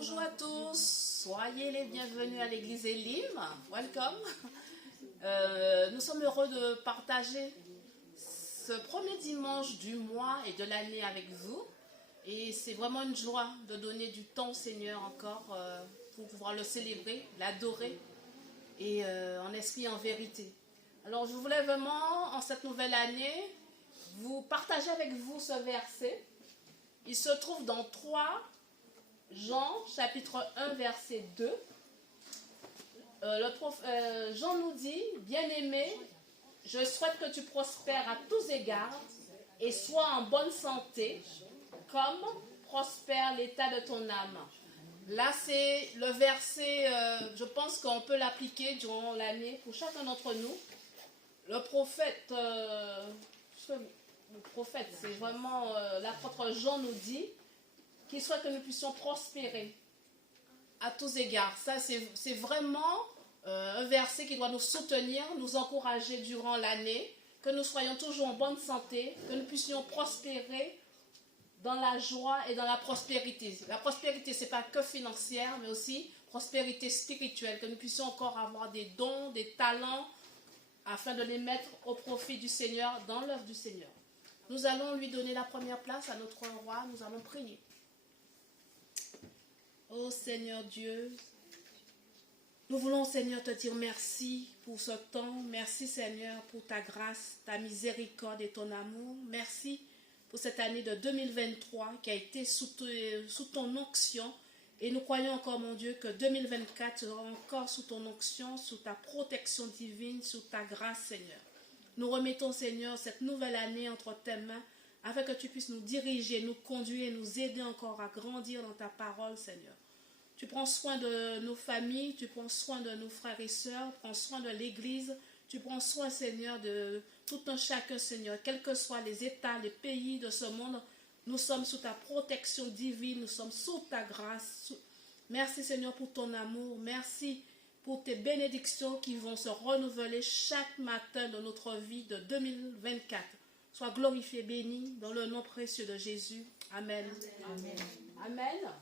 Bonjour à tous, soyez les bienvenus à l'église Elim, welcome. Nous sommes heureux de partager ce premier dimanche du mois et de l'année avec vous. Et c'est vraiment une joie de donner du temps au Seigneur encore pour pouvoir le célébrer, l'adorer et en esprit et en vérité. Alors je voulais vraiment en cette nouvelle année vous partager avec vous ce verset. Il se trouve dans 3 Jean, chapitre 1, verset 2. Jean nous dit, bien-aimé, je souhaite que tu prospères à tous égards et sois en bonne santé, comme prospère l'état de ton âme. Là, c'est le verset, je pense qu'on peut l'appliquer durant l'année pour chacun d'entre nous. Le prophète, c'est vraiment, l'apôtre Jean nous dit qu'il souhaite que nous puissions prospérer à tous égards. Ça, c'est vraiment un verset qui doit nous soutenir, nous encourager durant l'année, que nous soyons toujours en bonne santé, que nous puissions prospérer dans la joie et dans la prospérité. La prospérité, ce n'est pas que financière, mais aussi prospérité spirituelle, que nous puissions encore avoir des dons, des talents, afin de les mettre au profit du Seigneur, dans l'œuvre du Seigneur. Nous allons lui donner la première place à notre roi, nous allons prier. Ô Seigneur Dieu, nous voulons Seigneur te dire merci pour ce temps, merci Seigneur pour ta grâce, ta miséricorde et ton amour, merci pour cette année de 2023 qui a été sous ton onction et nous croyons encore mon Dieu que 2024 sera encore sous ton onction, sous ta protection divine, sous ta grâce Seigneur. Nous remettons Seigneur cette nouvelle année entre tes mains afin que tu puisses nous diriger, nous conduire, nous aider encore à grandir dans ta parole, Seigneur. Tu prends soin de nos familles, tu prends soin de nos frères et sœurs, tu prends soin de l'Église, tu prends soin, Seigneur, de tout un chacun, Seigneur, quels que soient les États, les pays de ce monde, nous sommes sous ta protection divine, nous sommes sous ta grâce. Merci, Seigneur, pour ton amour, merci pour tes bénédictions qui vont se renouveler chaque matin de notre vie de 2024. Sois glorifié, béni, dans le nom précieux de Jésus. Amen. Amen. Amen.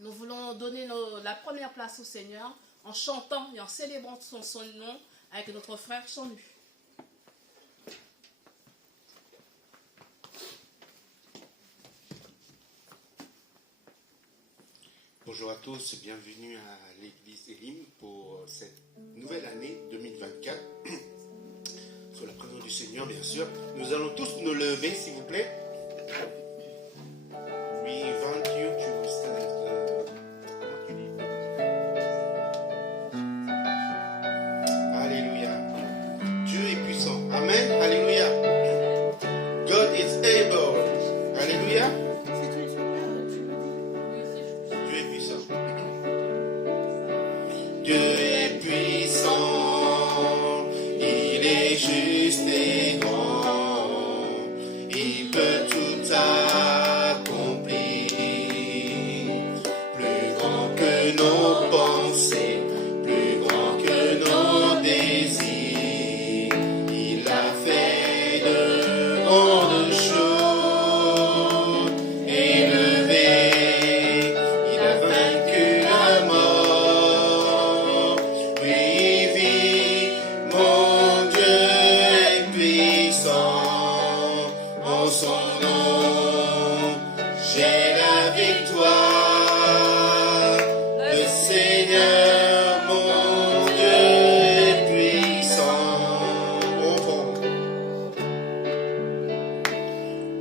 Nous voulons donner la première place au Seigneur en chantant et en célébrant son nom avec notre frère Chanu. Bonjour à tous, bienvenue à l'église Elim pour cette nouvelle année 2024. Sous la présence du Seigneur, bien sûr. Nous allons tous nous lever, s'il vous plaît. We invite you to stand. Alléluia. Dieu est puissant. Amen. Alléluia. God is able. Alléluia. Dieu est puissant, il est juste et grand, il peut tout accomplir, plus grand que nos pensées, plus grand que nos désirs, il a fait de grandes choses, élevé, il a vaincu la mort. Son nom, j'ai la victoire, le Seigneur, mon Dieu est puissant.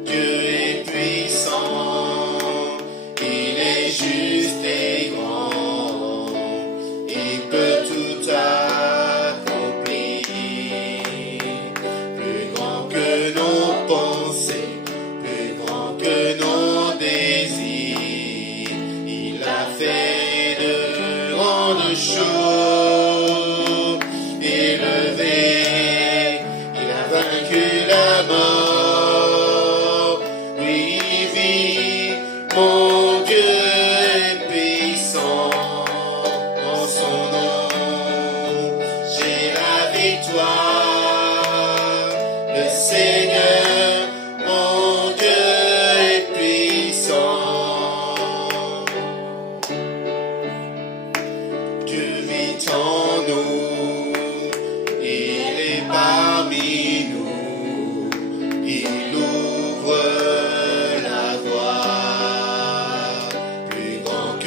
Dieu est puissant, il est juste et grand, il peut tout accomplir, plus grand que nos pensées, que nos désirs, il a fait de grandes choses, élevé, il a vaincu la mort, oui, vit, mon Dieu est puissant, en son nom, j'ai la victoire, le Seigneur, mon Dieu est puissant.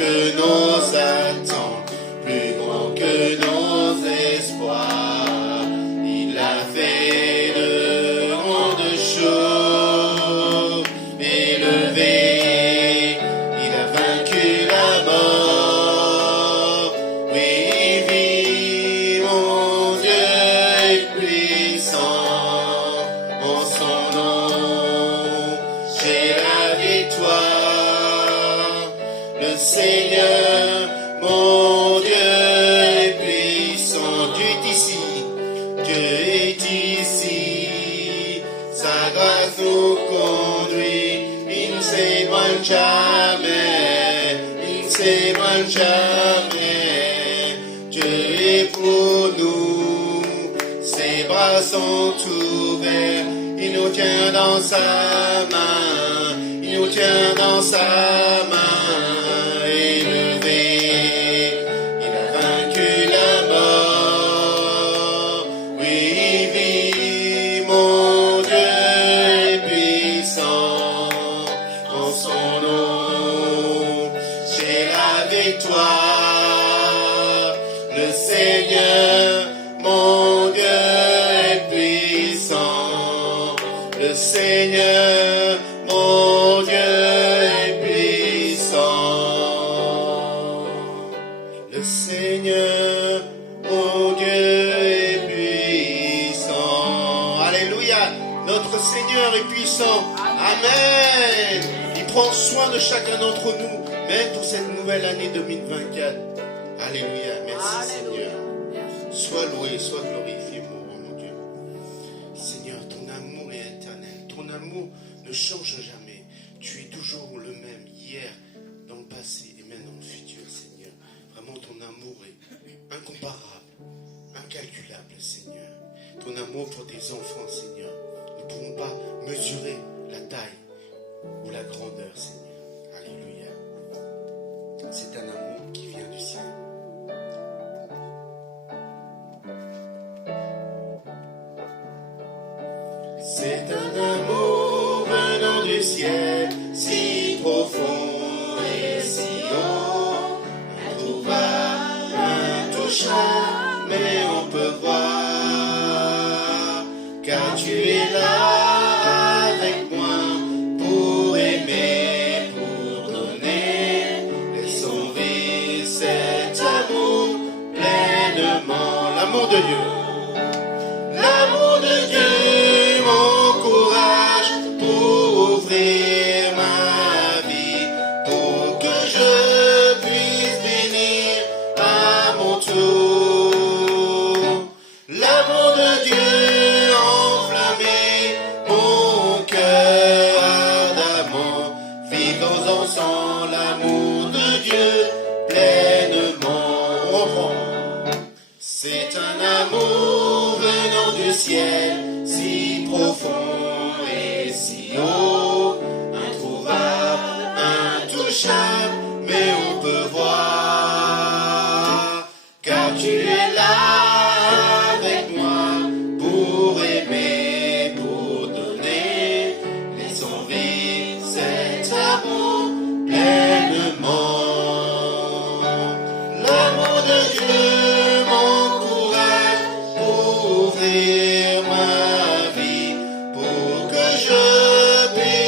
que nos attentes, plus grand que nos espoirs. Il a fait de grandes choses, élevé, il a vaincu la mort. Oui, il vit, mon Dieu est puissant, en son nom, j'ai la victoire. Le Seigneur, mon Dieu est puissant. Dieu est ici, Dieu est ici. Sa grâce nous conduit, il ne s'éloigne jamais, il ne s'éloigne jamais. Dieu est pour nous, ses bras sont ouverts, il nous tient dans sa main, il nous tient dans sa main. Élevé, il a vaincu la mort. Oui, il vit, mon Dieu est puissant, en son nom, j'ai la victoire. Le Seigneur, mon Dieu est puissant. Le Seigneur, mon Dieu est puissant. Le Seigneur, mon Dieu est puissant. Alléluia. Notre Seigneur est puissant. Amen. Il prend soin de chacun d'entre nous, même pour cette nouvelle année 2024. Alléluia. Merci Seigneur. Sois loué, sois glorifié, mon Dieu. Seigneur, ton amour est éternel. Ton amour ne change jamais. Tu es toujours le même, hier, dans le passé et maintenant dans le futur, Seigneur. Vraiment, ton amour est incomparable, incalculable, Seigneur. Ton amour pour tes enfants, Seigneur. Nous ne pouvons pas mesurer la taille ou la grandeur, Seigneur. Alléluia. C'est un amour qui vient du ciel. C'est un amour venant du ciel, si profond et si haut, introuvable, intouchable, mais on peut voir, car tu es là avec moi, pour aimer, pour donner, laissons vivre cet amour pleinement, l'amour de Dieu. L'amour de Dieu m'encourage pour ouvrir ma vie, pour que je puisse bénir à mon tour. L'amour de Dieu enflammé mon cœur ardemment. Vivons ensemble l'amour de Dieu pleinement. On reprend. C'est un amour venant du ciel, si profond et si haut, introuvable, intouchable, mais on peut voir, car tu es là avec moi, pour aimer, pour donner, laissons vivre cet amour pleinement. L'amour de Dieu m'encourage pour ouvrir ma vie, pour que je puisse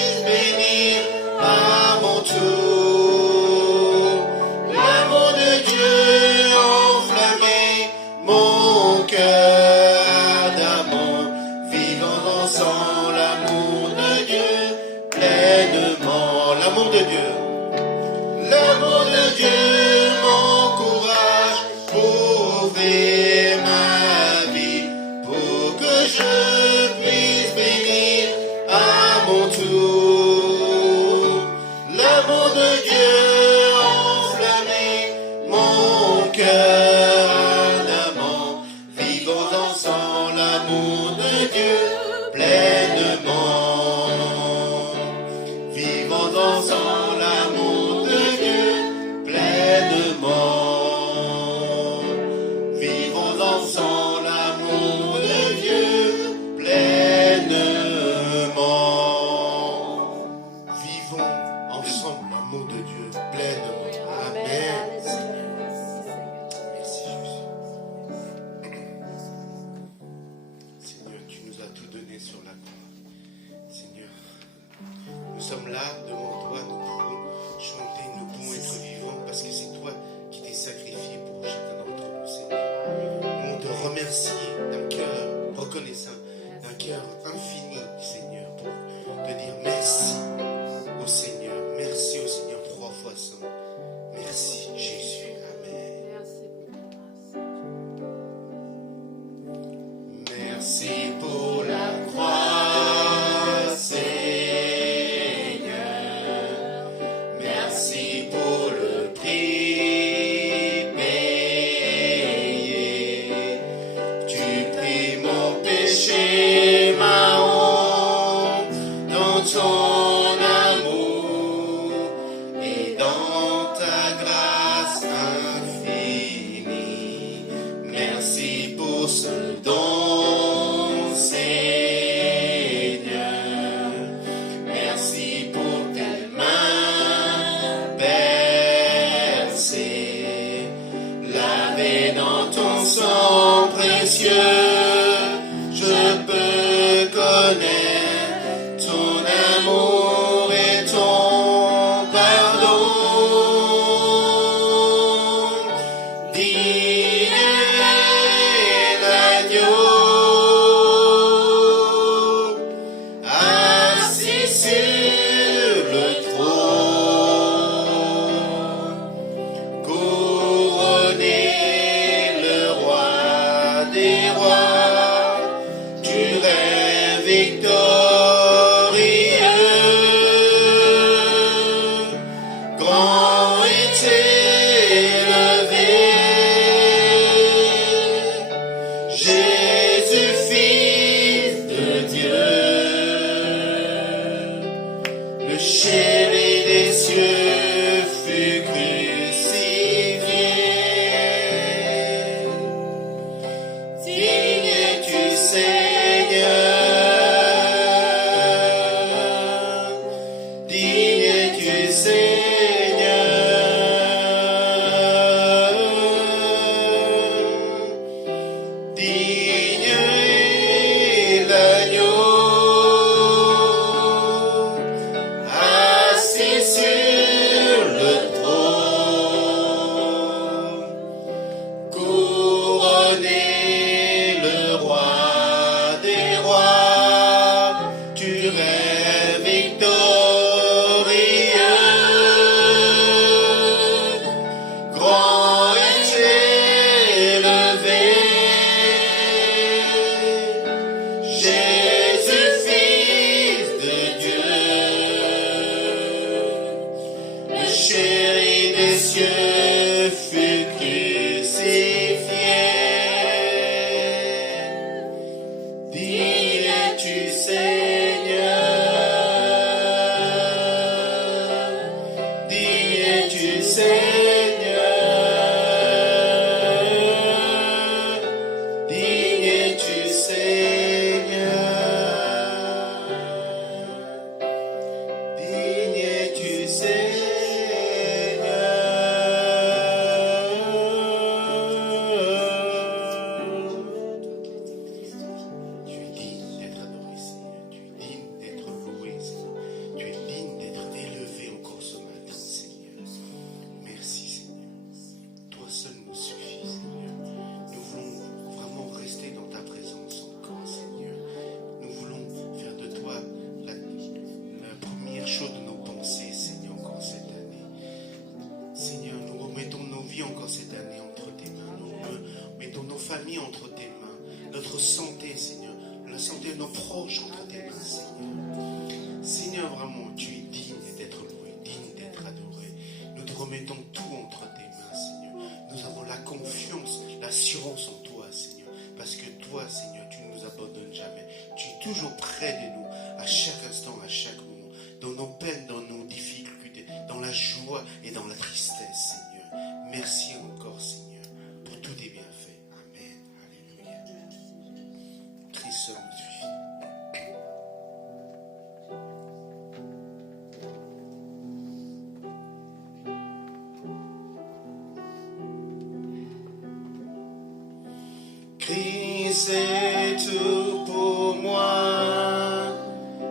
Christ est tout pour moi,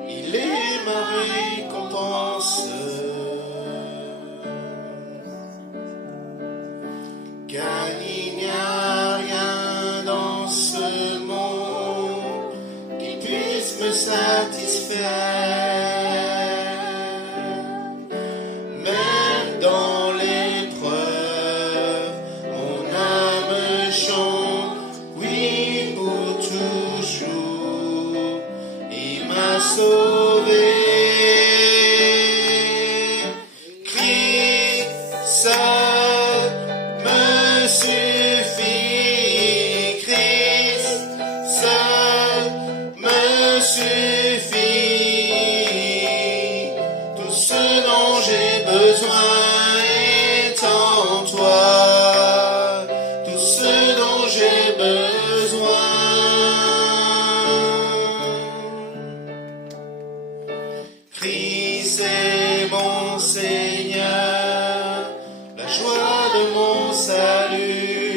il est ma récompense. Car il n'y a rien dans ce monde qui puisse me satisfaire. Même dans l'épreuve, mon âme chante, oui pour toujours, il m'a sauvé. Christ seul me suffit, Christ seul me suffit. Tout ce dont j'ai besoin est en toi, tout ce dont j'ai besoin. Christ est mon Seigneur, la joie de mon salut.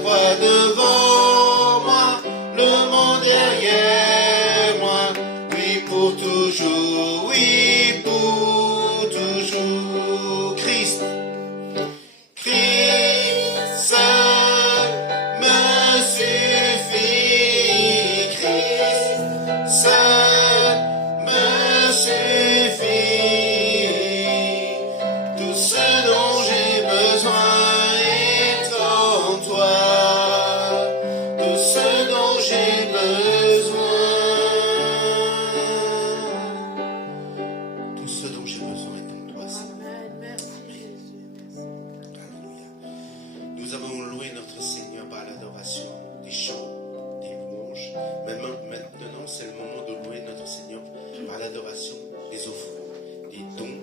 croix devant moi, le monde derrière moi. Oui, pour toujours, oui, pour toujours. Christ, Christ seul me suffit. Christ seul me suffit. Tout ce dont j'ai besoin est en toi. Tout ce dont j'ai besoin. Tout ce dont j'ai besoin est en toi, Seigneur. Amen. Merci Jésus. Merci. Alléluia. Nous avons loué notre Seigneur par l'adoration des chants, des louanges. Maintenant, c'est le moment de louer notre Seigneur par l'adoration des offrandes, des dons,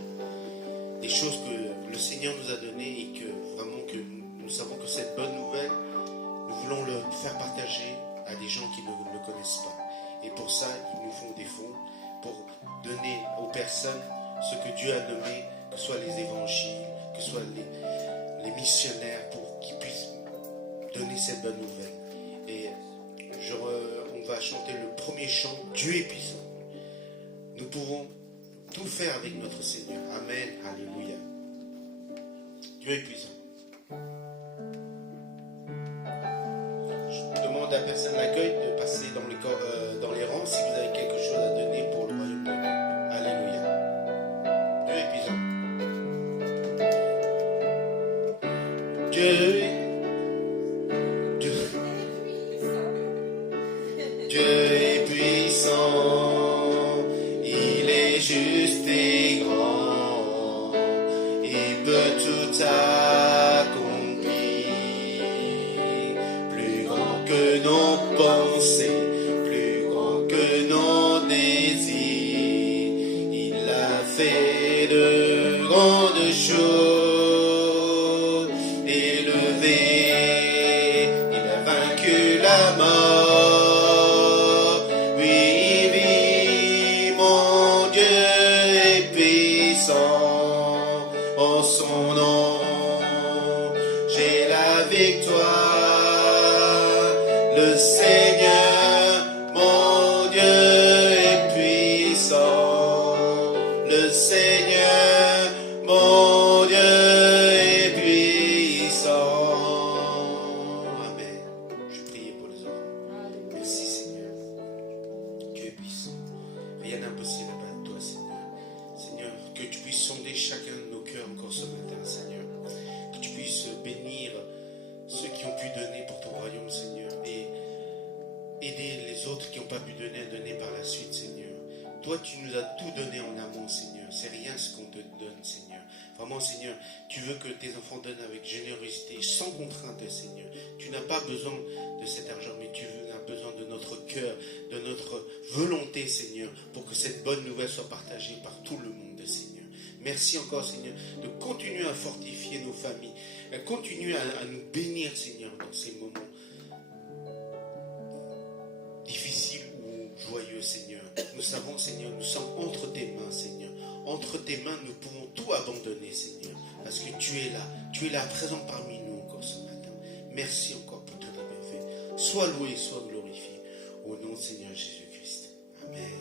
des choses que le Seigneur nous a données et que vraiment que nous savons que cette bonne nouvelle, nous voulons le faire partager à des gens qui ne le connaissent pas. Et pour ça, ils nous font des fonds pour donner aux personnes ce que Dieu a nommé, que ce soit les évangiles, que ce soit les missionnaires, pour qu'ils puissent donner cette bonne nouvelle. Et on va chanter le premier chant, Dieu est puissant. Nous pouvons tout faire avec notre Seigneur. Amen, alléluia. Dieu est puissant. Je demande à la personne d'accueil de passer dans les rangs si vous avez quelque chose à donner pour le royaume de Dieu. Alléluia. Dieu est puissant. Dieu est puissant, il est juste et grand, il peut tout accomplir, plus grand que nos pensées, plus grand que nos désirs, il a fait de grandes choses, élevé, il a vaincu la mort. En son nom, j'ai la victoire. Le Seigneur, mon Dieu, est puissant. Le Seigneur, mon Dieu, est puissant. Amen. Je prie pour les enfants. Merci Seigneur. Dieu est puissant. Rien n'est impossible à toi, Seigneur. Seigneur, que tu puisses sonder chacun de nos cœurs encore ce matin, Seigneur. Que tu puisses bénir ceux qui ont pu donner pour ton royaume, Seigneur. Et aider les autres qui n'ont pas pu donner à donner par la suite, Seigneur. Toi, tu nous as tout donné en amont, Seigneur. C'est rien ce qu'on te donne, Seigneur. Vraiment, Seigneur, tu veux que tes enfants donnent avec générosité, sans contrainte, Seigneur. Tu n'as pas besoin de cet argent, mais tu as besoin de notre cœur, de notre volonté, Seigneur, pour que cette bonne nouvelle soit partagée par tout le monde, Seigneur. Merci encore, Seigneur, de continuer à fortifier nos familles, à continuer à nous bénir, Seigneur, dans ces moments difficiles ou joyeux, Seigneur. Nous savons, Seigneur, nous sommes entre tes mains, Seigneur. Entre tes mains, nous pouvons tout abandonner, Seigneur, parce que tu es là présent parmi nous encore ce matin. Merci encore pour tous les bienfaits. Sois loué, sois glorifié. Au nom du Seigneur Jésus-Christ. Amen.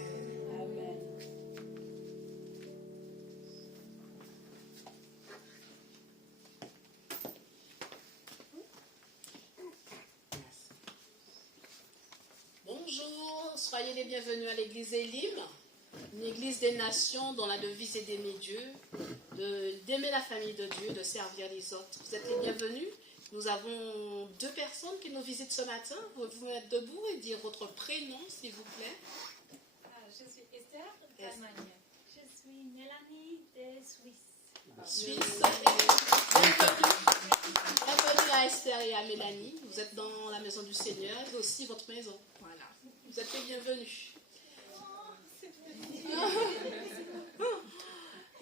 Bonjour, soyez les bienvenus à l'église Elim, une église des nations dont la devise est d'aimer Dieu, d'aimer la famille de Dieu, de servir les autres. Vous êtes les bienvenus. Nous avons 2 personnes qui nous visitent ce matin. Vous pouvez vous mettre debout et dire votre prénom, s'il vous plaît. Je suis Esther d'Allemagne. Je suis Mélanie de Suisse. Suisse. Bienvenue à Esther et à Mélanie. Vous êtes dans la maison du Seigneur et aussi votre maison. Voilà. Vous êtes les bienvenus.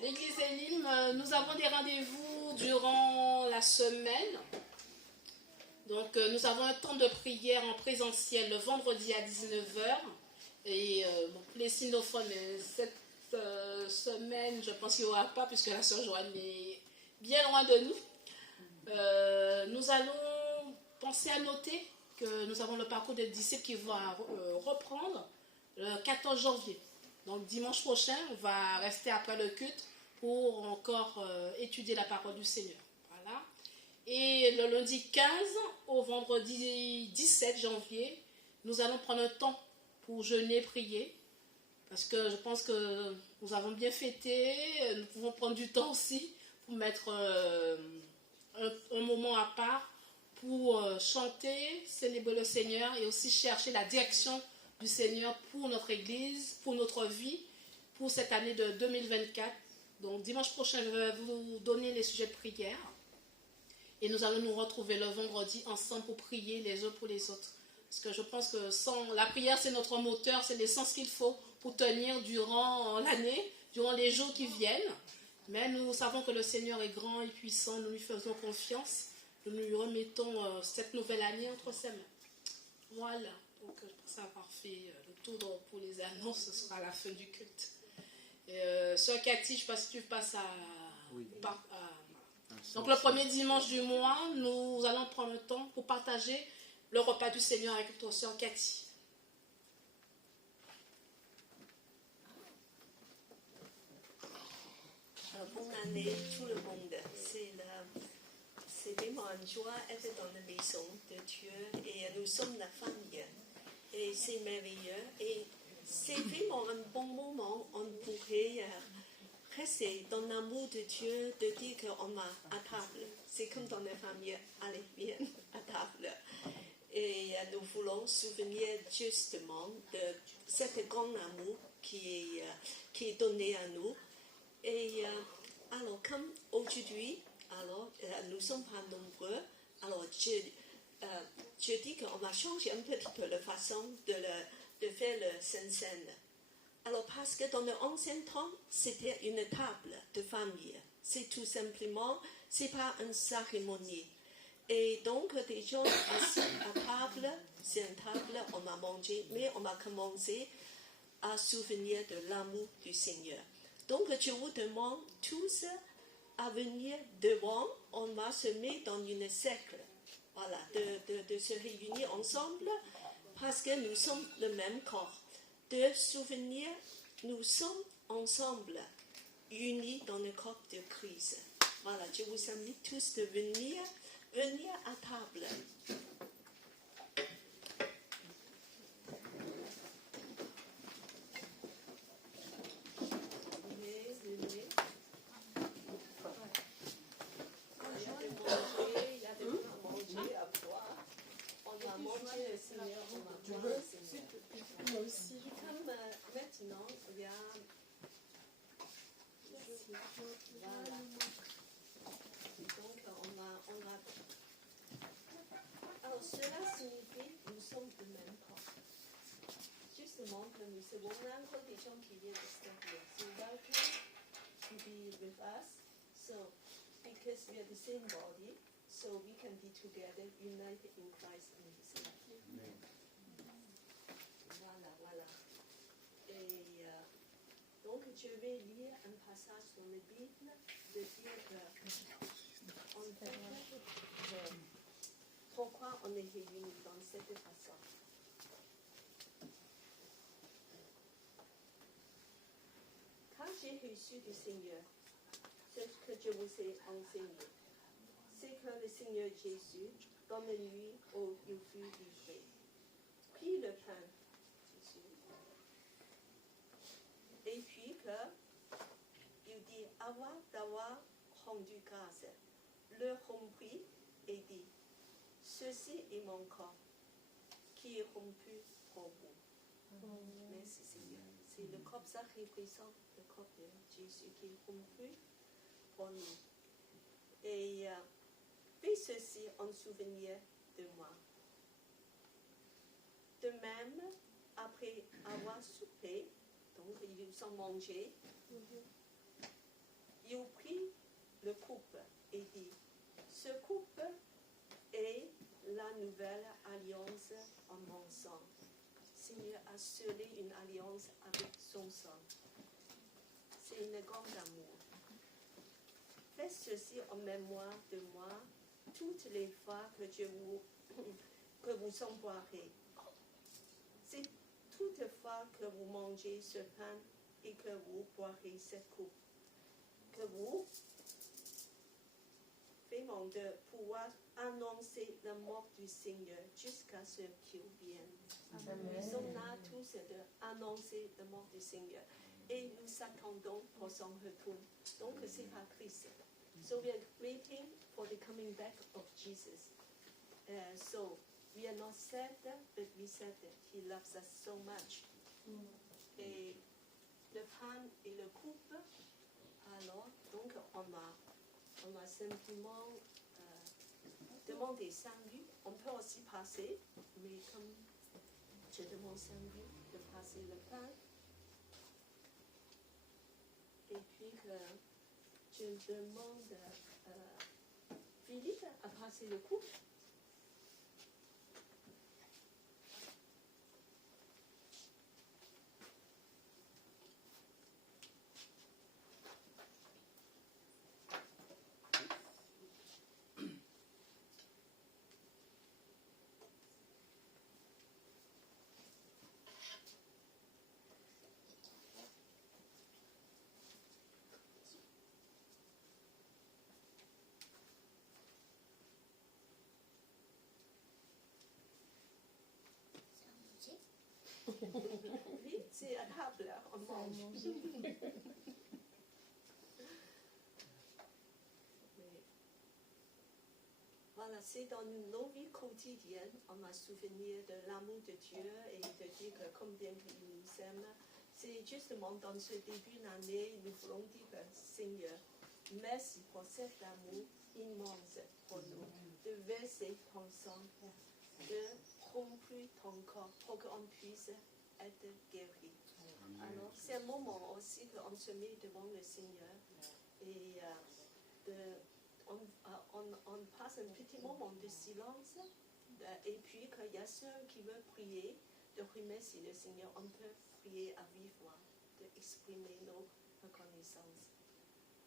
L'église Elim, nous avons des rendez-vous durant la semaine. Donc, nous avons un temps de prière en présentiel le vendredi à 19h. Et les sinophones, cette semaine, je pense qu'il n'y aura pas, puisque la sœur Joanne est bien loin de nous. Nous allons, pensez à noter que nous avons le parcours des disciples qui va reprendre le 14 janvier. Donc dimanche prochain, on va rester après le culte pour encore étudier la parole du Seigneur. Voilà. Et le lundi 15 au vendredi 17 janvier, nous allons prendre un temps pour jeûner, prier. Parce que je pense que nous avons bien fêté, nous pouvons prendre du temps aussi pour mettre un moment à part pour chanter, célébrer le Seigneur et aussi chercher la direction du Seigneur pour notre Église, pour notre vie, pour cette année de 2024. Donc dimanche prochain, je vais vous donner les sujets de prière et nous allons nous retrouver le vendredi ensemble pour prier les uns pour les autres. Parce que je pense que sans la prière, c'est notre moteur, c'est l'essence qu'il faut pour tenir durant l'année, durant les jours qui viennent. Mais nous savons que le Seigneur est grand et puissant, nous lui faisons confiance. Nous lui remettons cette nouvelle année entre ses mains. Voilà, donc je pense avoir fait le tour pour les annonces, ce sera à la fin du culte. Sœur Cathy, je ne sais pas si tu passes à... Oui. Donc le premier dimanche du mois, nous allons prendre le temps pour partager le repas du Seigneur avec notre sœur Cathy. Bonne année tout le monde. C'est vraiment une joie d'être dans la maison de Dieu et nous sommes la famille. Et c'est merveilleux. Et c'est vraiment un bon moment. On pourrait rester dans l'amour de Dieu, de dire qu'on va à table. C'est comme dans la famille, allez, viens à table. Et nous voulons souvenir justement de cet grand amour qui est donné à nous. Et alors, comme aujourd'hui, alors, nous ne sommes pas nombreux, alors je dis qu'on va changer un petit peu la façon de faire le Saint-Seine. Alors, parce que dans l'ancien temps, c'était une table de famille. C'est tout simplement, ce n'est pas une cérémonie. Et donc, des gens assis à table, c'est une table, on va manger, mais on va commencer à souvenir de l'amour du Seigneur. Donc, je vous demande tous à venir devant. On va se mettre dans une cercle, voilà, de se réunir ensemble parce que nous sommes le même corps. De souvenir, nous sommes ensemble, unis dans le corps de Christ. Voilà, je vous invite tous de venir à table. Maintenant, il y a... Voilà. Donc, on va... Alors, cela signifie que nous sommes du même corps. Justement, que nous savons encore des gens qui viennent extérieur. So, welcome to be with us. So, because we are the same body, so we can be together, united in Christ and His love. Voilà. Et donc, je vais lire un passage dans la Bible de dire que, en fait, pourquoi on est réunis dans cette façon. Quand j'ai reçu du Seigneur, ce que je vous ai enseigné, c'est que le Seigneur Jésus, dans la nuit où il fut livré, prit le pain, et puis il dit d'avoir rendu grâce, le rompit et dit, ceci est mon corps qui est rompu pour vous. Merci Seigneur. C'est le corps, ça représente le corps de Jésus qui est rompu pour nous. Et fais ceci en souvenir de moi. De même, après avoir soupé, donc ils ont mangé, il prit le coupe et dit, ce coupe est la nouvelle alliance en mon sang. Le Seigneur a scellé une alliance avec son sang. C'est une grande amour. Faites ceci en mémoire de moi toutes les fois que je vous que vous en boirez. C'est toutefois que vous mangez ce pain et que vous boirez cette coupe, que vous vraiment de pouvoir annoncer la mort du Seigneur jusqu'à ce qu'il vienne. Nous sommes là tous d'annoncer la mort du Seigneur. Et nous attendons pour son retour. Donc c'est pas triste. So we are waiting for the coming back of Jesus. So we are not sad, but we said that he loves us so much. Et le pain et le coupe, alors, donc on a simplement demandé salut. On peut aussi passer, mais comme je demande salut de passer le pain. Et puis je demande Philippe à passer le coupe. Oui, c'est à table, on mange. Voilà, c'est dans nos vies quotidiennes, on a souvenir de l'amour de Dieu et de dire combien il nous aime. C'est justement dans ce début d'année, nous voulons dire, Seigneur, merci pour cet amour immense pour nous, de verser ton sang, de rompre ton corps pour qu'on puisse être guéri. Alors, c'est un moment aussi qu'on se met devant le Seigneur et on passe un petit moment de silence et puis qu'il y a ceux qui veulent prier, de remercier le Seigneur, on peut prier à vive voix, d'exprimer nos reconnaissances.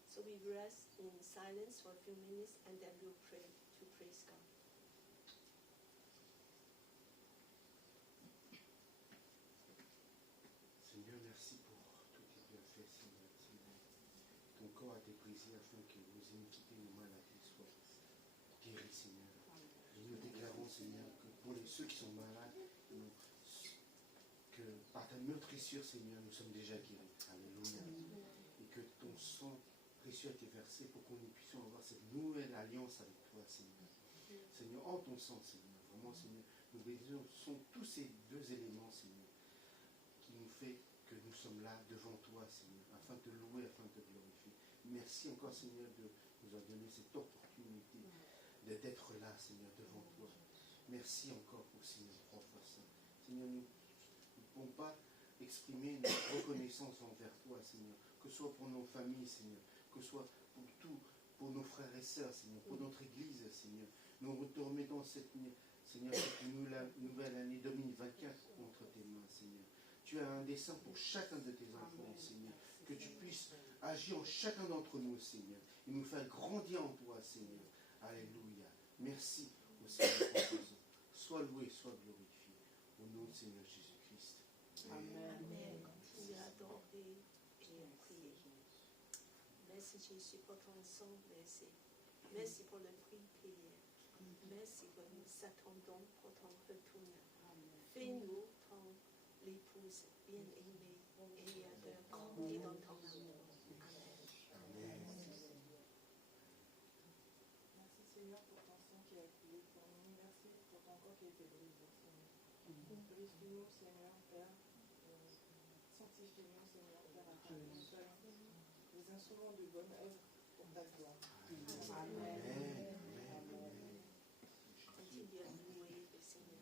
So we rest in silence for a few minutes and then we'll pray to praise God. Seigneur, merci pour tout ce que tu as fait, Seigneur. Ton corps a été brisé afin que vos iniquités et nos maladies soient guéries, Seigneur. Et nous déclarons, Seigneur, que pour ceux qui sont malades, que par ta meurtrissure, Seigneur, nous sommes déjà guéris. Alléluia. Et que ton sang précieux a été versé pour que nous puissions avoir cette nouvelle alliance avec toi, Seigneur. Seigneur, en ton sang, Seigneur, vraiment, Seigneur, nous bénissons tous ces deux éléments, Seigneur, qui nous fait que nous sommes là devant toi, Seigneur, afin de te louer, afin de te glorifier. Merci encore, Seigneur, de nous avoir donné cette opportunité d'être là, Seigneur, devant toi. Merci encore pour ces propres saints. Seigneur, nous ne pouvons pas exprimer notre reconnaissance envers toi, Seigneur, que ce soit pour nos familles, Seigneur, que ce soit pour tout, pour nos frères et sœurs, Seigneur, pour notre Église, Seigneur. Nous te remettons Seigneur, cette nouvelle année 2024 entre tes mains, Seigneur. Tu as un dessein pour chacun de tes enfants, Seigneur. Que tu puisses agir en chacun d'entre nous, Seigneur. Et nous faire grandir en toi, Seigneur. Alléluia. Merci au Seigneur. Sois loué, sois glorifié. Au nom du Seigneur Jésus-Christ. Amen. Continue à adorer et à prier. Merci Jésus pour ton sang, merci. Merci pour le prix payé. Merci que nous attendons pour ton retour. Fais-nous ton l'épouse bien-aimée et de grandir dans ton amour. Amen. Merci Seigneur pour ton sang qui a coulé pour nous. Merci pour ton corps qui a été brisé, Seigneur. Brise-nous, Seigneur, Père. Sanctifie-nous, Seigneur, Père, à ta seul. Les instruments de bonne œuvre pour ta gloire. Amen. Continue à louer le Seigneur.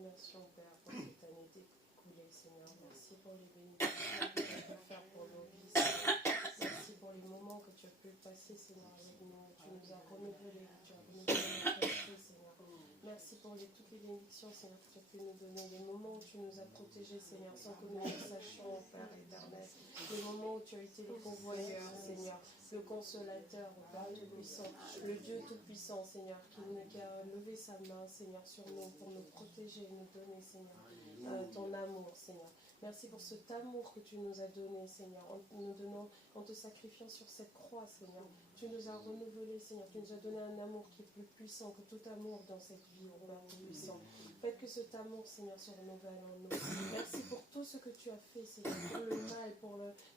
Merci, Père, pour cette année écoulée, Seigneur. Merci pour les bénédictions que tu as pu faire pour nos vies, Seigneur. Merci pour les moments que tu as pu passer, Seigneur, avec nous. Tu nous as renouvelés, tu as renouvelé notre esprit, Seigneur. Merci pour toutes les bénédictions, Seigneur, que tu as pu nous donner. Les moments où tu nous as protégés, Seigneur, sans que nous le sachions, Père éternel. Les moments où tu as été le pourvoyeur, Seigneur. le consolateur, au Père Tout-Puissant, le Dieu Tout-Puissant, Seigneur, qui a levé sa main, Seigneur, sur nous pour nous protéger et nous donner, Seigneur, ton amour, Seigneur. Merci pour cet amour que tu nous as donné, Seigneur, en te sacrifiant sur cette croix, Seigneur. Tu nous as renouvelé, Seigneur. Tu nous as donné un amour qui est plus puissant que tout amour dans cette vie, au Père Tout-Puissant. Faites que cet amour, Seigneur, se renouvelle en nous. Merci pour tout ce que tu as fait, Seigneur, pour le mal,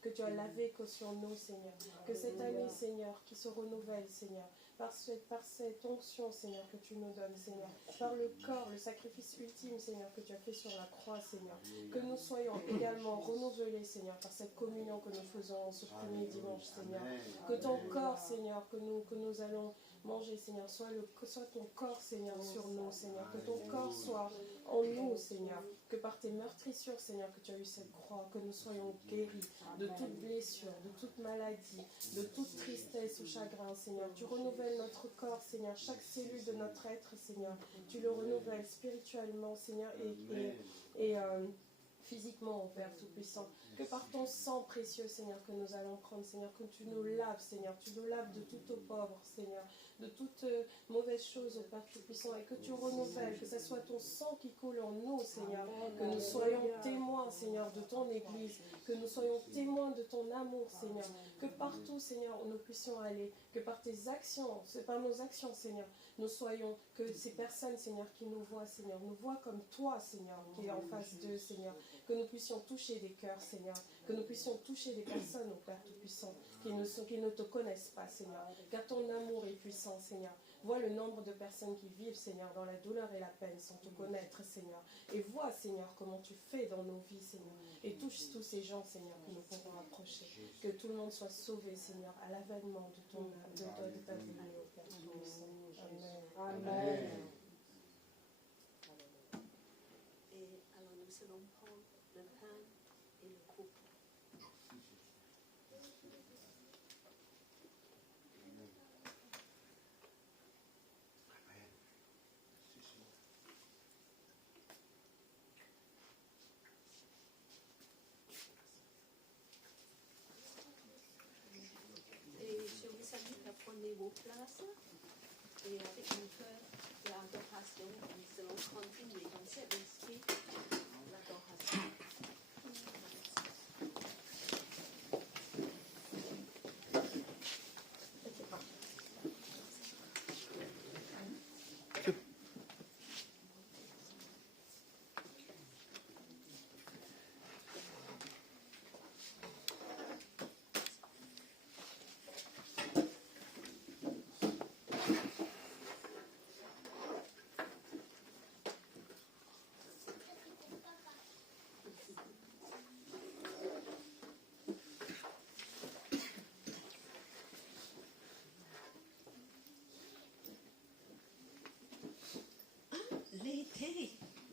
que tu as lavé sur nous, Seigneur. Que cette année, Seigneur, qui se renouvelle, Seigneur, par cette onction, Seigneur, que tu nous donnes, Seigneur, par le corps, le sacrifice ultime, Seigneur, que tu as fait sur la croix, Seigneur, que nous soyons également renouvelés, Seigneur, par cette communion que nous faisons ce premier dimanche, Seigneur, que ton corps, Seigneur, que nous allons manger, Seigneur, soit ton corps, Seigneur, sur nous, Seigneur, que ton corps soit en nous, Seigneur, que par tes meurtrissures, Seigneur, que tu as eu cette croix, que nous soyons guéris de toute blessure, de toute maladie, de toute tristesse ou chagrin, Seigneur. Tu renouvelles notre corps, Seigneur, chaque cellule de notre être, Seigneur. Tu le renouvelles spirituellement, Seigneur, et physiquement, au Père Tout-Puissant. Que par ton sang précieux, Seigneur, que nous allons prendre, Seigneur, que tu nous laves, Seigneur. Tu nous laves de toute pauvre, Seigneur, de toute mauvaise chose, au Père Tout-Puissant, et que tu renouvelles, que ce soit ton sang qui coule en nous, Seigneur, que nous soyons témoins, Seigneur, de ton Église, que nous soyons témoins de ton amour, Seigneur, que partout, Seigneur, où nous puissions aller, que par tes actions, c'est par nos actions, Seigneur, nous soyons, que ces personnes, Seigneur, qui nous voient, Seigneur, nous voient comme toi, Seigneur, qui est en face d'eux, Seigneur, que nous puissions toucher des cœurs, Seigneur, que nous puissions toucher des personnes, au Père Tout-Puissant, qui ne te connaissent pas, Seigneur, car ton amour est puissant, Seigneur. Vois le nombre de personnes qui vivent, Seigneur, dans la douleur et la peine sans te connaître, Seigneur. Et vois, Seigneur, comment tu fais dans nos vies, Seigneur. Et touche tous ces gens, Seigneur, que nous pourrons approcher. Que tout le monde soit sauvé, Seigneur, à l'avènement de ta venue, au Père Tout-Puissant. Amen. Amen. Et alors nous allons prendre le pain et le coupe. Et je vous invite à prendre vos places et avec un cœur d'adoration, nous allons continuer dans cet esprit l'adoration.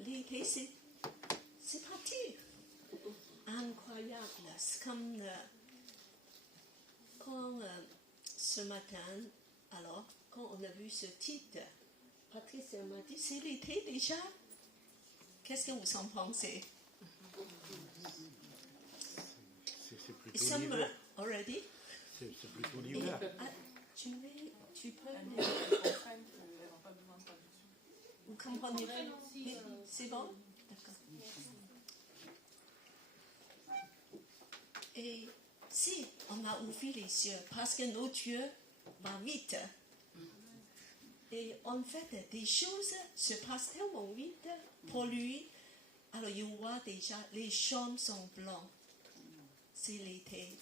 L'été, c'est parti. Incroyable. C'est comme quand ce matin, alors, quand on a vu ce titre, Patricia m'a dit, c'est l'été déjà. Qu'est-ce que vous en pensez? C'est plutôt l'hiver. Already? C'est plutôt l'hiver. Tu peux... Vous comprenez? C'est bon? D'accord. Et si on a ouvert les yeux, parce que nos dieux vont vite. Et en fait, des choses se passent tellement vite pour lui. Alors, il voit déjà, les champs sont blancs. C'est l'été.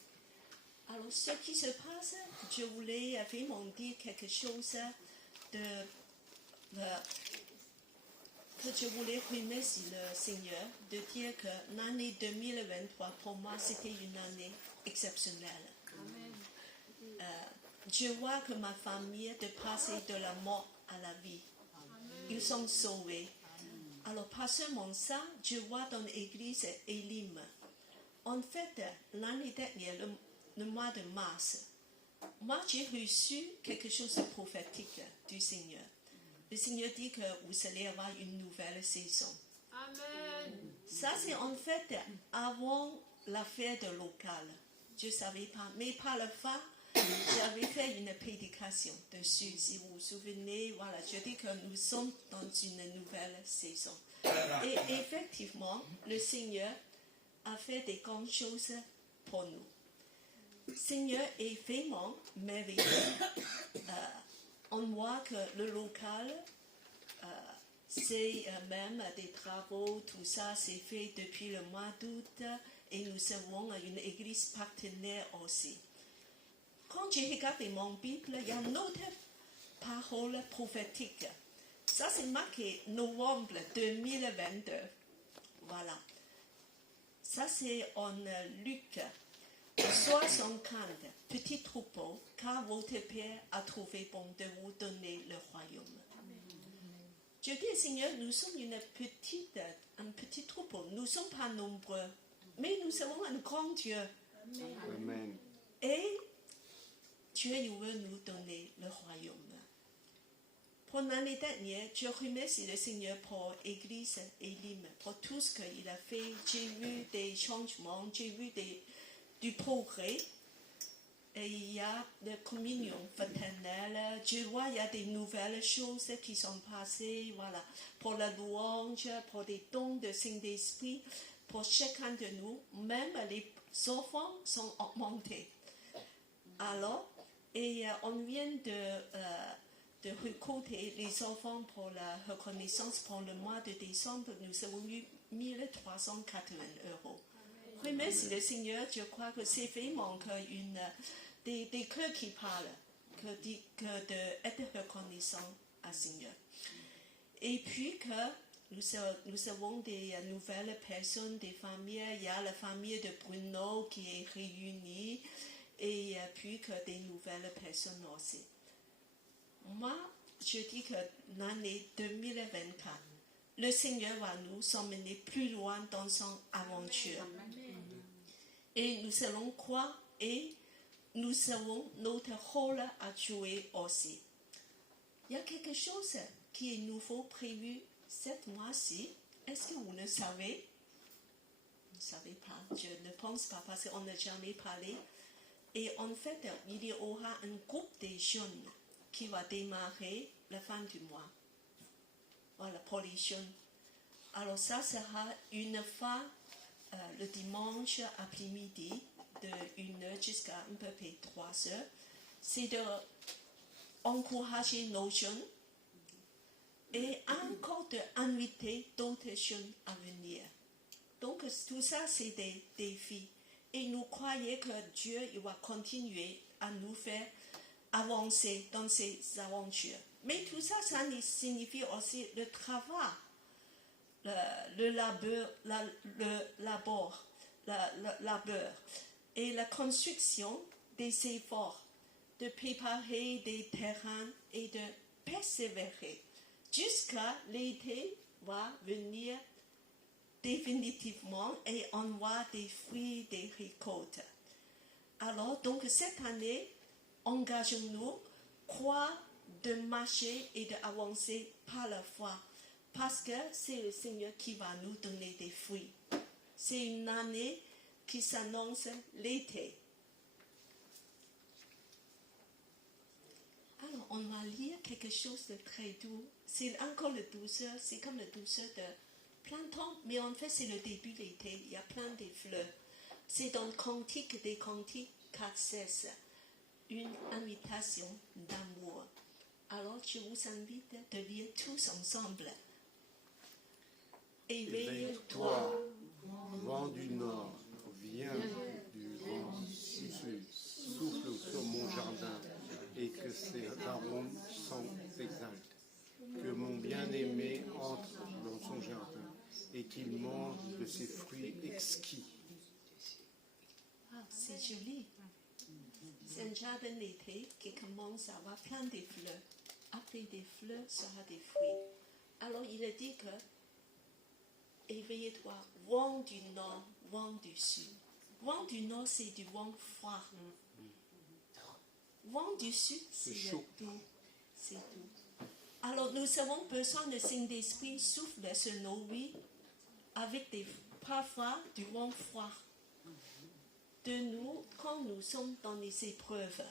Alors, ce qui se passe, je voulais vraiment dire quelque chose que je voulais remercier le Seigneur, de dire que l'année 2023, pour moi, c'était une année exceptionnelle. Je vois que ma famille de passer de la mort à la vie. Ils sont sauvés. Alors, pas seulement ça, je vois dans l'église Elim. En fait, l'année dernière, le mois de mars, moi, j'ai reçu quelque chose de prophétique du Seigneur. Le Seigneur dit que vous allez avoir une nouvelle saison. Amen. Ça, c'est en fait avant la fête locale. Je ne savais pas. Mais par le fait j'avais fait une prédication dessus, si vous vous souvenez. Voilà, je dis que nous sommes dans une nouvelle saison. Et effectivement, le Seigneur a fait des grandes choses pour nous. Le Seigneur est vraiment merveilleux. On voit que le local, c'est même des travaux, tout ça, c'est fait depuis le mois d'août et nous avons une église partenaire aussi. Quand j'ai regardé mon Bible, il y a une autre parole prophétique. Ça, c'est marqué novembre 2022. Voilà. Ça, c'est en Luc 60. Petit troupeau, car votre Père a trouvé bon de vous donner le royaume. Je dis, Seigneur, nous sommes un petit troupeau. Nous ne sommes pas nombreux, mais nous avons un grand Dieu. Amen. Et Dieu veut nous donner le royaume. Pour l'année dernière, je remercie le Seigneur pour l'Église Elim, pour tout ce qu'il a fait. J'ai vu des changements, j'ai vu du progrès. Et il y a de communion fraternelle. Je vois il y a des nouvelles choses qui sont passées. Voilà, pour la louange, pour des dons de Saint-Esprit, pour chacun de nous, même les enfants sont augmentés. Alors, et on vient de recruter les enfants pour la reconnaissance pour le mois de décembre. Nous avons eu 1380 €. Remercie le Seigneur, je crois que c'est vraiment des cœurs qui parlent, que d'être reconnaissant à Seigneur. Et puis que nous avons des nouvelles personnes, des familles. Il y a la famille de Bruno qui est réunie, et puis que des nouvelles personnes aussi. Moi, je dis que l'année 2024, le Seigneur va nous emmener plus loin dans son aventure. Et nous allons croire et nous avons notre rôle à jouer aussi. Il y a quelque chose qui est nouveau prévu cette mois-ci. Est-ce que vous le savez? Vous ne savez pas, je ne pense pas parce qu'on n'a jamais parlé. Et en fait, il y aura un groupe de jeunes qui va démarrer la fin du mois. Voilà, pour les jeunes. Alors ça sera une fois le dimanche après-midi de 1h jusqu'à un peu près 3h. C'est d'encourager nos jeunes et encore d'inviter d'autres jeunes à venir. Donc tout ça, c'est des défis. Et nous croyons que Dieu il va continuer à nous faire avancer dans ces aventures. Mais tout ça, ça signifie aussi le travail, le labeur et la construction des efforts, de préparer des terrains et de persévérer jusqu'à l'été va venir définitivement et on voit des fruits, des récoltes. Alors, donc cette année, engageons-nous, croire de marcher et d'avancer par la foi, parce que c'est le Seigneur qui va nous donner des fruits. C'est une année qui s'annonce l'été. Alors, on va lire quelque chose de très doux. C'est encore la douceur, c'est comme la douceur de printemps, mais en fait, c'est le début de l'été. Il y a plein de fleurs. C'est dans Cantique des Cantiques 4:16, une invitation d'amour. Alors, je vous invite de lire tous ensemble. Éveille-toi, vent du nord, viens du vent du sud, souffle sur mon jardin, et que ses arômes s'exaltent. Que mon bien-aimé entre dans son jardin, et qu'il mange de ses fruits exquis. Ah, c'est joli. C'est un jardin d'été qui commence à avoir plein de fleurs. Après des fleurs, sera des fruits. Alors il a dit que éveille-toi, vent du nord, vent du sud. Vent du nord, c'est du vent froid. Vent du sud, c'est chaud. doux. C'est doux. Alors nous avons besoin de Saint-Esprit souffle sur nos vies avec parfois du vent froid. De nous, quand nous sommes dans les épreuves,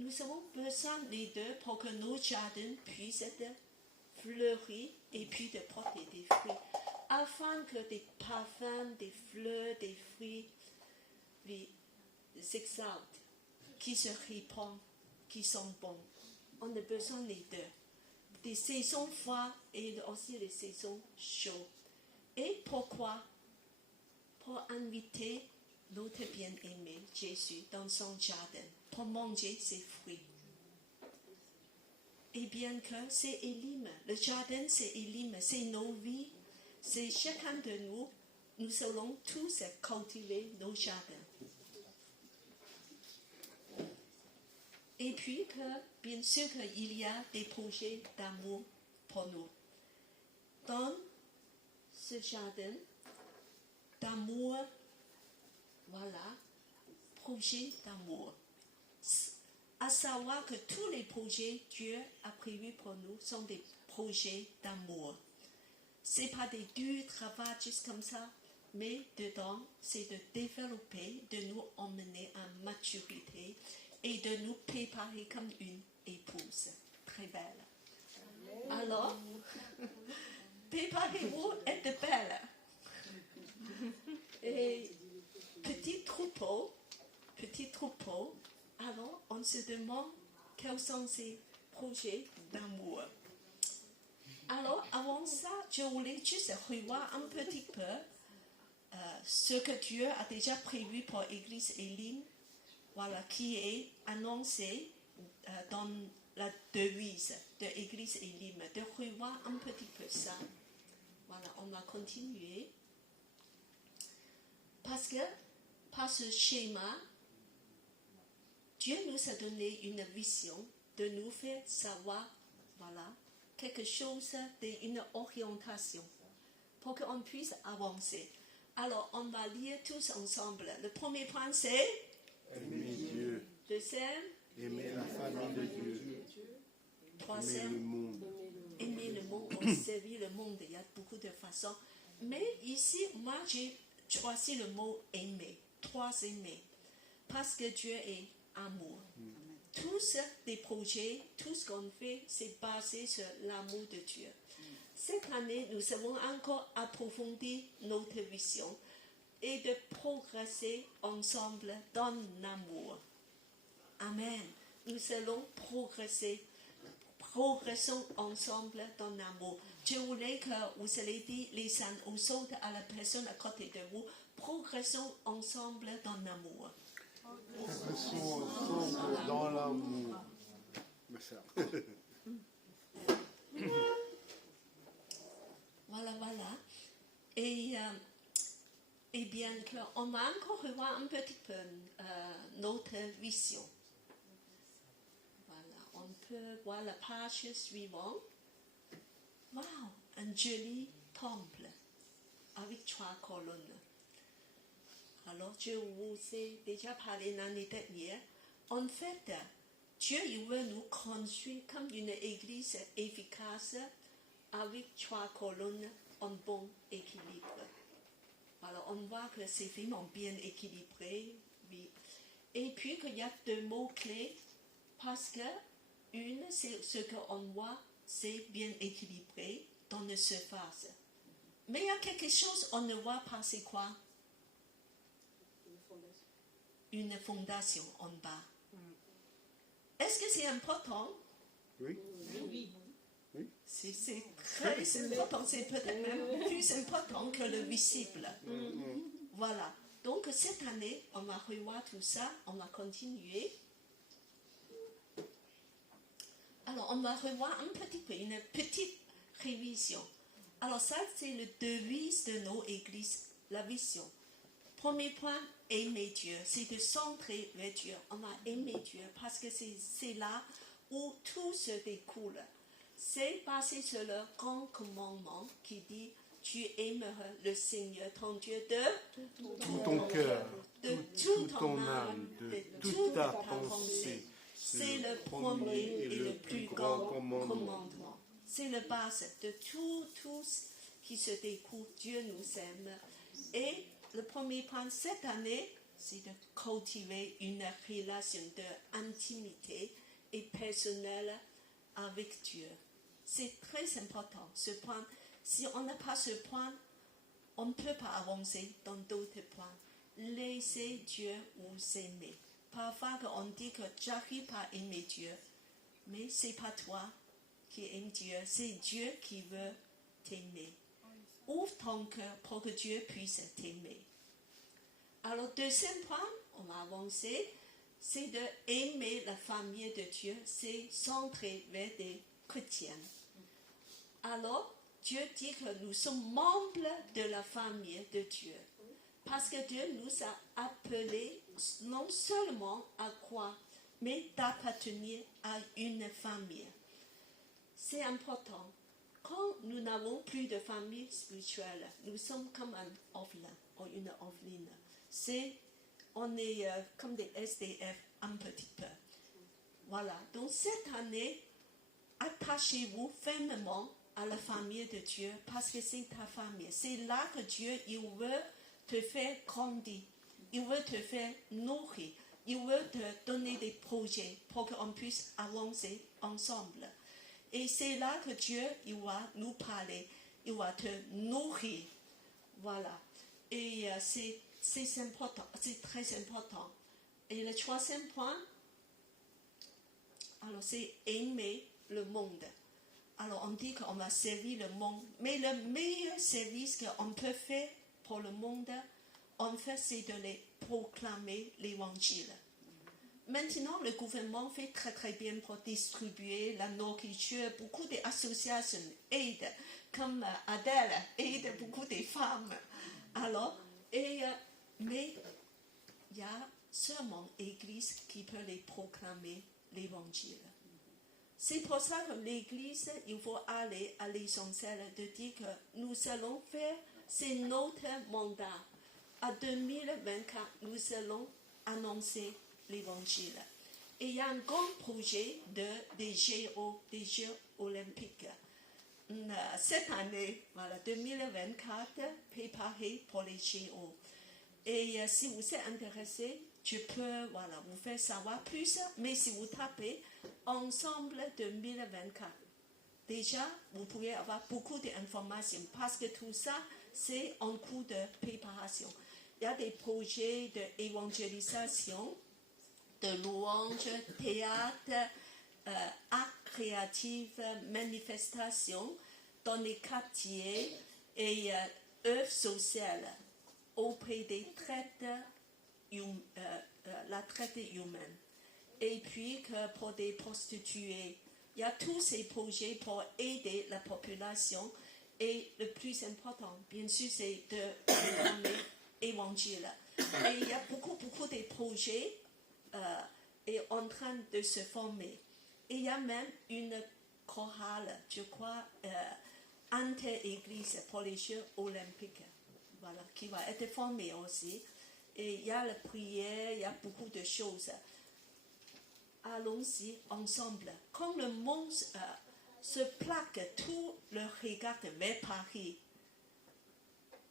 nous avons besoin les deux pour que nos jardins puissent être fleuris et puis de porter des fruits, afin que des parfums, des fleurs, des fruits s'exaltent, qui se répandent, qui sont bons. On a besoin des deux, des saisons froides et aussi des saisons chaudes. Et pourquoi? Pour inviter notre bien-aimé Jésus dans son jardin, pour manger ses fruits. Et bien que c'est Élim, le jardin c'est Élim, c'est nos vies, c'est chacun de nous, nous allons tous cultiver nos jardins. Et puis que, bien sûr qu'il y a des projets d'amour pour nous. Dans ce jardin d'amour, voilà, projet d'amour. À savoir que tous les projets Dieu a prévus pour nous sont des projets d'amour. Ce n'est pas des durs travaux juste comme ça, mais dedans, c'est de développer, de nous emmener à maturité et de nous préparer comme une épouse très belle. Alors, préparez-vous à être belle. Et petit troupeau, alors on se demande quels sont ces projets d'amour. Alors, avant ça, je voulais juste revoir un petit peu ce que Dieu a déjà prévu pour l'Église Élim, voilà, qui est annoncé dans la devise de l'Église Élim, de revoir un petit peu ça. Voilà, on va continuer. Parce que, par ce schéma, Dieu nous a donné une vision de nous faire savoir, voilà, quelque chose, une orientation, pour qu'on puisse avancer. Alors, on va lire tous ensemble. Le premier point, c'est Aimer Dieu. Deuxième, Aimer la famille de Dieu. troisième, Aimer le monde. aimer le monde, ou servir le monde. Il y a beaucoup de façons. Mais ici, moi, j'ai choisi le mot aimer. Trois aimer. Parce que Dieu est amour. Tous les projets, tout ce qu'on fait, c'est basé sur l'amour de Dieu. Cette année, nous avons encore approfondi notre vision et de progresser ensemble dans l'amour. Amen. Nous allons progressons ensemble dans l'amour. Je voulais que vous allez dire les uns aux autres, à la personne à côté de vous, progressons ensemble dans l'amour. Progressons ensemble dans l'amour. Mais ça. Voilà. Et bien qu'on va encore revoir un petit peu notre vision. Voilà, on peut voir la page suivante. Wow, un joli temple avec 3 colonnes. Alors, je vous ai déjà parlé l'année dernière. En fait, Dieu il veut nous construire comme une église efficace avec 3 colonnes en bon équilibre. Alors, on voit que c'est vraiment bien équilibré. Oui. Et puis, qu'il y a 2 mots-clés, parce que une, c'est ce qu'on voit, c'est bien équilibré dans la surface. Mais il y a quelque chose qu'on ne voit pas, c'est quoi? Une fondation en bas. Est-ce que c'est important? Oui. C'est très important, c'est peut-être même plus important que le visible. Voilà. Donc cette année, on va revoir tout ça, on va continuer. Alors, on va revoir un petit peu, une petite révision. Alors ça, c'est le devise de nos églises, la vision. Premier point, aimer Dieu. C'est de centrer vers Dieu. On va aimer Dieu parce que c'est là où tout se découle. C'est basé sur le grand commandement qui dit tu aimeras le Seigneur ton Dieu de Tout ton cœur, de toute ton âme, de toute ta pensée. C'est le premier et le plus grand commandement. C'est la base de tout ce qui se découle. Dieu nous aime. Et le premier point cette année, c'est de cultiver une relation d'intimité et personnelle avec Dieu. C'est très important, ce point. Si on n'a pas ce point, on ne peut pas avancer dans d'autres points. Laissez Dieu vous aimer. Parfois, on dit que j'arrive pas à aimer Dieu, mais ce n'est pas toi qui aimes Dieu, c'est Dieu qui veut t'aimer. Ouvre ton cœur pour que Dieu puisse t'aimer. Alors, deuxième point, on va avancer, c'est d'aimer la famille de Dieu, c'est centrer vers des chrétiens. Alors, Dieu dit que nous sommes membres de la famille de Dieu. Parce que Dieu nous a appelés non seulement à croire, mais d'appartenir à une famille. C'est important. Quand nous n'avons plus de famille spirituelle, nous sommes comme un orphelin ou une orpheline. On est comme des SDF un petit peu. Voilà. Donc cette année, attachez-vous fermement à la famille de Dieu parce que c'est ta famille. C'est là que Dieu il veut te faire grandir. Il veut te faire nourrir. Il veut te donner des projets pour qu'on puisse avancer ensemble. Et c'est là que Dieu il va nous parler. Il va te nourrir. Voilà. Et c'est important. C'est très important. Et le troisième point, alors c'est aimer le monde. Alors on dit qu'on va servir le monde, mais le meilleur service qu'on peut faire pour le monde, en fait, c'est de les proclamer l'évangile. Maintenant, le gouvernement fait très très bien pour distribuer la nourriture. Beaucoup d'associations aident, comme Adèle aide beaucoup de femmes. Alors, mais il y a seulement l'Église qui peut les proclamer l'évangile. C'est pour ça que l'Église, il faut aller à l'essentiel de dire que nous allons faire, c'est notre mandat. À 2024, nous allons annoncer l'Évangile. Et il y a un grand projet des Jeux olympiques. Cette année, voilà, 2024, préparé pour les Jeux. Et si vous êtes intéressé, je peux vous faire savoir plus, mais si vous tapez Ensemble 2024, déjà, vous pouvez avoir beaucoup d'informations parce que tout ça, c'est en cours de préparation. Il y a des projets d'évangélisation, de louange, théâtre, art créatif, manifestations dans les quartiers et œuvres sociales auprès des la traite humaine. Et puis que pour des prostituées, il y a tous ces projets pour aider la population. Et le plus important, bien sûr, c'est de proclamer l'évangile. Et il y a beaucoup de projets en train de se former. Et il y a même une chorale, je crois, inter-église pour les Jeux olympiques, voilà, qui va être formée aussi. Et il y a la prière, il y a beaucoup de choses. Allons-y ensemble. Quand le monde se plaque tout le regard vers Paris,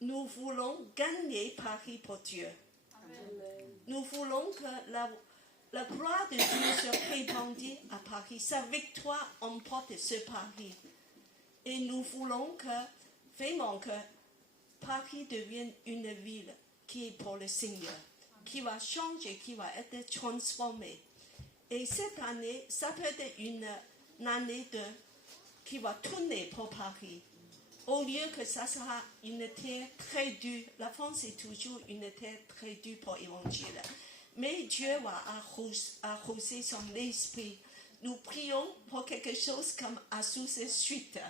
nous voulons gagner Paris pour Dieu. Amen. Nous voulons que la gloire de Dieu se répandue à Paris. Sa victoire emporte ce Paris. Et nous voulons vraiment que Paris devienne une ville qui est pour le Seigneur, qui va changer, qui va être transformée. Et cette année, ça peut être une année qui va tourner pour Paris. Au lieu que ça sera une terre très dure, la France est toujours une terre très dure pour l'évangile. Mais Dieu va arroser son esprit. Nous prions pour quelque chose comme Azusa Street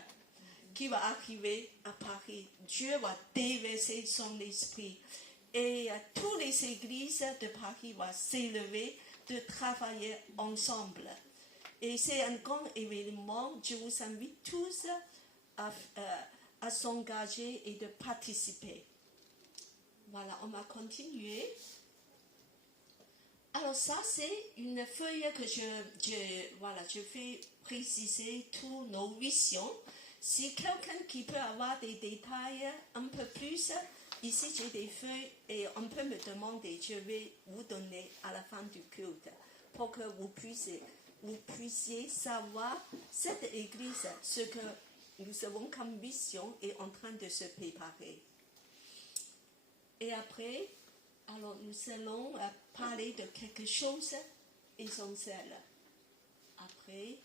qui va arriver à Paris. Dieu va déverser son esprit. Et toutes les églises de Paris vont s'élever de travailler ensemble. Et c'est un grand événement. Je vous invite tous à s'engager et de participer. Voilà, on va continuer. Alors ça, c'est une feuille que je fais préciser toutes nos visions. Si quelqu'un qui peut avoir des détails un peu plus, Ici, j'ai des feuilles et on peut me demander, je vais vous donner à la fin du culte pour que vous puissiez savoir cette église, ce que nous avons comme mission est en train de se préparer. Et après, alors nous allons parler de quelque chose d'essentiel. Après,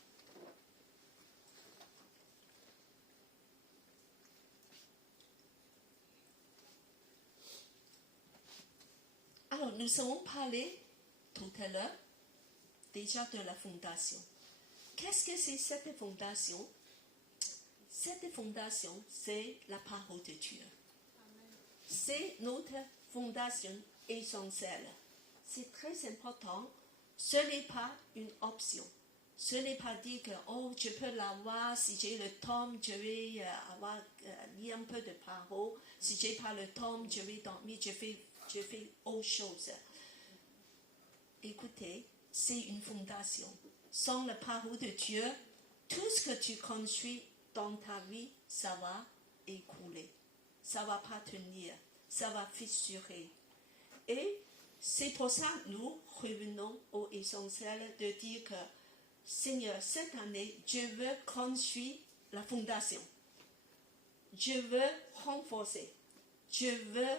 alors nous avons parlé tout à l'heure déjà de la fondation. Qu'est-ce que c'est cette fondation? Cette fondation, c'est la parole de Dieu. C'est notre fondation essentielle. C'est très important. Ce n'est pas une option. Ce n'est pas dire que je peux l'avoir, si j'ai le temps, je vais lire un peu de parole. Si je n'ai pas le temps, je vais dormir, je fais autre chose. Écoutez, c'est une fondation. Sans la parole de Dieu, tout ce que tu construis dans ta vie, ça va écouler. Ça ne va pas tenir. Ça va fissurer. Et c'est pour ça que nous revenons au essentiel de dire que Seigneur, cette année, je veux construire la fondation. Je veux renforcer. Je veux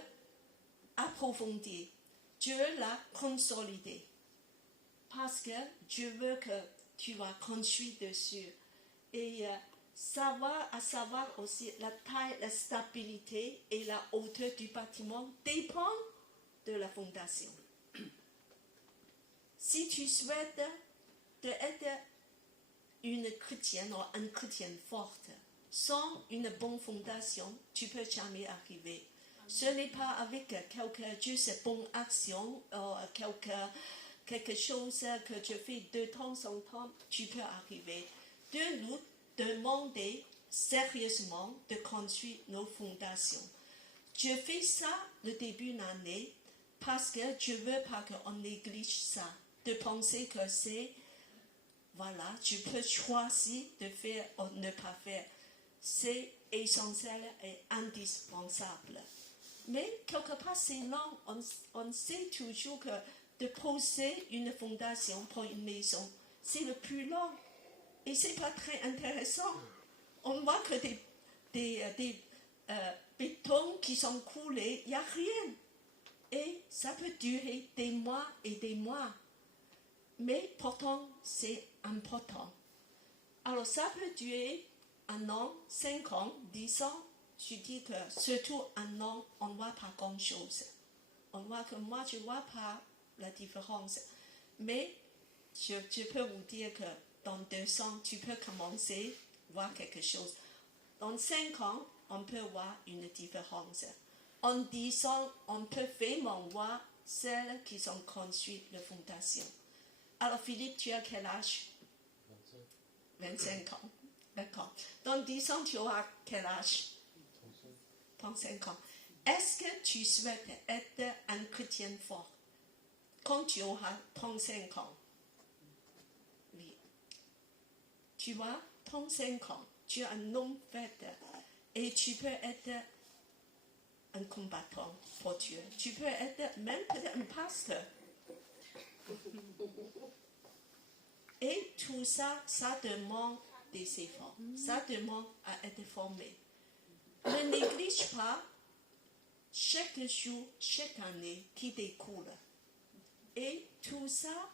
approfondir. Je veux la consolider. Parce que je veux que tu vas construire dessus. Et savoir aussi la taille, la stabilité et la hauteur du bâtiment dépend de la fondation. Si tu souhaites être une chrétienne ou un chrétien forte, sans une bonne fondation, tu ne peux jamais arriver. Ce n'est pas avec juste bonne action ou quelque chose que tu fais de temps en temps, tu peux arriver. De nous demander sérieusement de construire nos fondations. Je fais ça le début de l'année parce que je ne veux pas qu'on néglige ça, de penser que c'est, voilà, tu peux choisir de faire ou ne pas faire. C'est essentiel et indispensable. Mais quelque part, c'est long. On sait toujours que de poser une fondation pour une maison, c'est le plus long. Et ce n'est pas très intéressant. On voit que des bétons qui sont coulés, il n'y a rien. Et ça peut durer des mois et des mois. Mais pourtant, c'est important. Alors, ça peut durer 1 an, 5 ans, 10 ans. Je dis que surtout 1 an, on ne voit pas grand-chose. On voit que moi, je ne vois pas la différence. Mais je peux vous dire que dans 2 ans, tu peux commencer à voir quelque chose. Dans 5 ans, on peut voir une différence. En 10 ans, on peut vraiment voir celles qui sont construites la fondation. Alors Philippe, tu as quel âge? 25 ans. D'accord. Dans 10 ans, tu auras quel âge? 35 ans. Est-ce que tu souhaites être un chrétien fort quand tu auras 35 ans? Oui. Tu vois, 35 ans, tu es un homme fait et tu peux être un combattant pour Dieu. Tu peux être même peut-être un pasteur. Et tout ça, ça demande des efforts. Ça demande à être formé. Ne néglige pas chaque jour, chaque année qui découle. Et tout ça,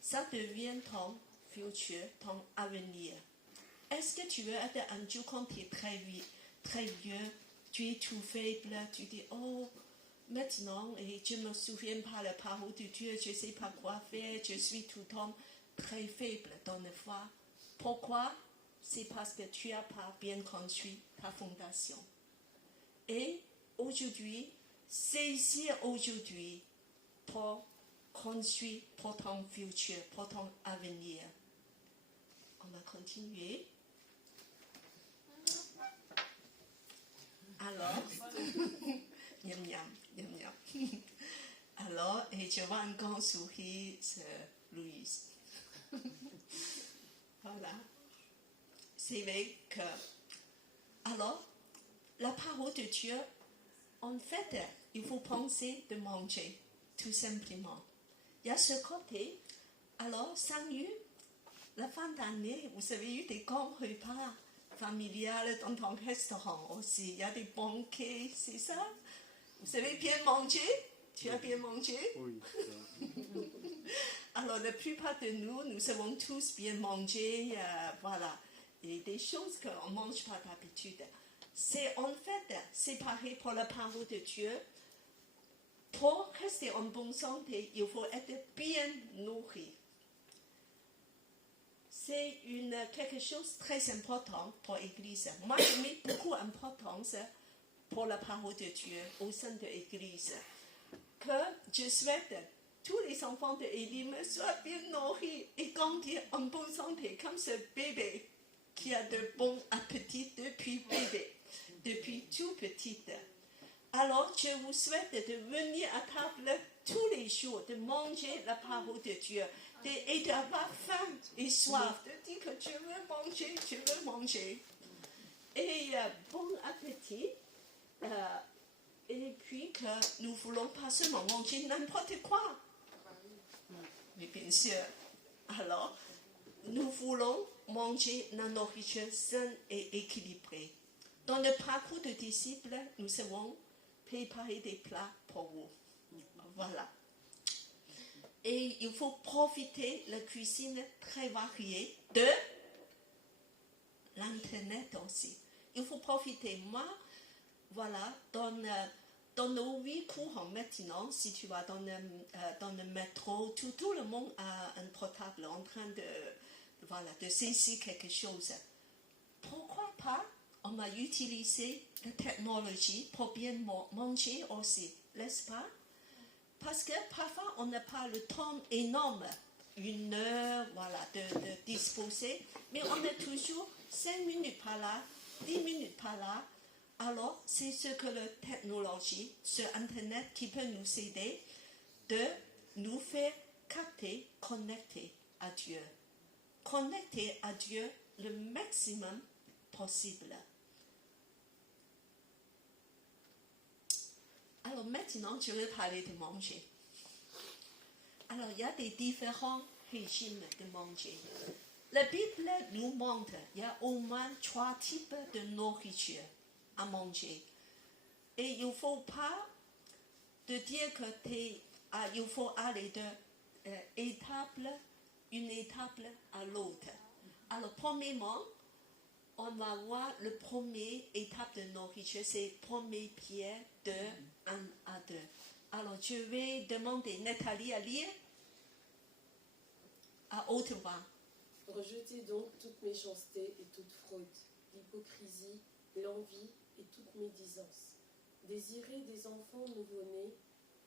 ça devient ton futur, ton avenir. Est-ce que tu veux être un jour quand tu es très vieux, tu es tout faible, tu dis, oh, maintenant, et je ne me souviens pas la parole de Dieu, je ne sais pas quoi faire, je suis tout le temps très faible dans la foi. Pourquoi? C'est parce que tu n'as pas bien construit ta fondation. Et aujourd'hui, saisir aujourd'hui pour construire pour ton futur, pour ton avenir. On va continuer. Alors, miam miam, miam miam. Alors, et je vois un grand sourire sur Louise. Voilà. C'est vrai que, alors, la parole de Dieu En fait, il faut penser de manger, tout simplement. Il y a ce côté. Alors, 5 minutes, la fin d'année, vous avez eu des grands repas familiales dans ton restaurant aussi. Il y a des banquets, c'est ça? Vous avez bien mangé? Tu as bien mangé? Oui. Alors, la plupart de nous, nous avons tous bien mangé, voilà. Et des choses qu'on ne mange pas d'habitude. En fait, c'est pareil pour la parole de Dieu. Pour rester en bonne santé, il faut être bien nourri. C'est quelque chose de très important pour l'Église. Moi, je mets beaucoup d'importance pour la parole de Dieu au sein de l'Église. Que je souhaite tous les enfants de Elim soient bien nourris et grandir en bonne santé, comme ce bébé qui a de bons appétits depuis bébé, depuis tout petit. Alors, je vous souhaite de venir à table tous les jours, de manger la parole de Dieu, et d'avoir faim et soif, de dire que je veux manger. Et bon appétit. Et puis que nous ne voulons pas seulement manger n'importe quoi. Mais bien sûr. Alors, nous voulons manger la nourriture saine et équilibrée. Dans le parcours de disciples, nous avons préparé des plats pour vous. Voilà. Et il faut profiter de la cuisine très variée de l'Internet aussi. Il faut profiter. Moi, voilà, dans nos vies courantes maintenant, si tu vas dans le métro, tout le monde a un portable en train de saisir quelque chose. Pourquoi pas on va utiliser la technologie pour bien manger aussi, n'est-ce pas? Parce que parfois on n'a pas le temps énorme, 1 heure, voilà, de disposer, mais on a toujours 5 minutes par là, 10 minutes par là. Alors, c'est ce que la technologie, ce Internet qui peut nous aider de nous faire capter, connecter à Dieu. Connecter à Dieu le maximum possible. Alors maintenant, je vais parler de manger. Alors, il y a des différents régimes de manger. La Bible nous montre qu'il y a au moins 3 types de nourriture à manger. Et il ne faut pas de dire que il faut aller une étape à l'autre. Alors, premièrement, on va voir le premier étape de nourriture, c'est premier pierre de 1 à 2. Alors, je vais demander Nathalie à lire à haute voix. Rejetez donc toute méchanceté et toute fraude, l'hypocrisie, l'envie et toute médisance. Désirez des enfants nouveau-nés,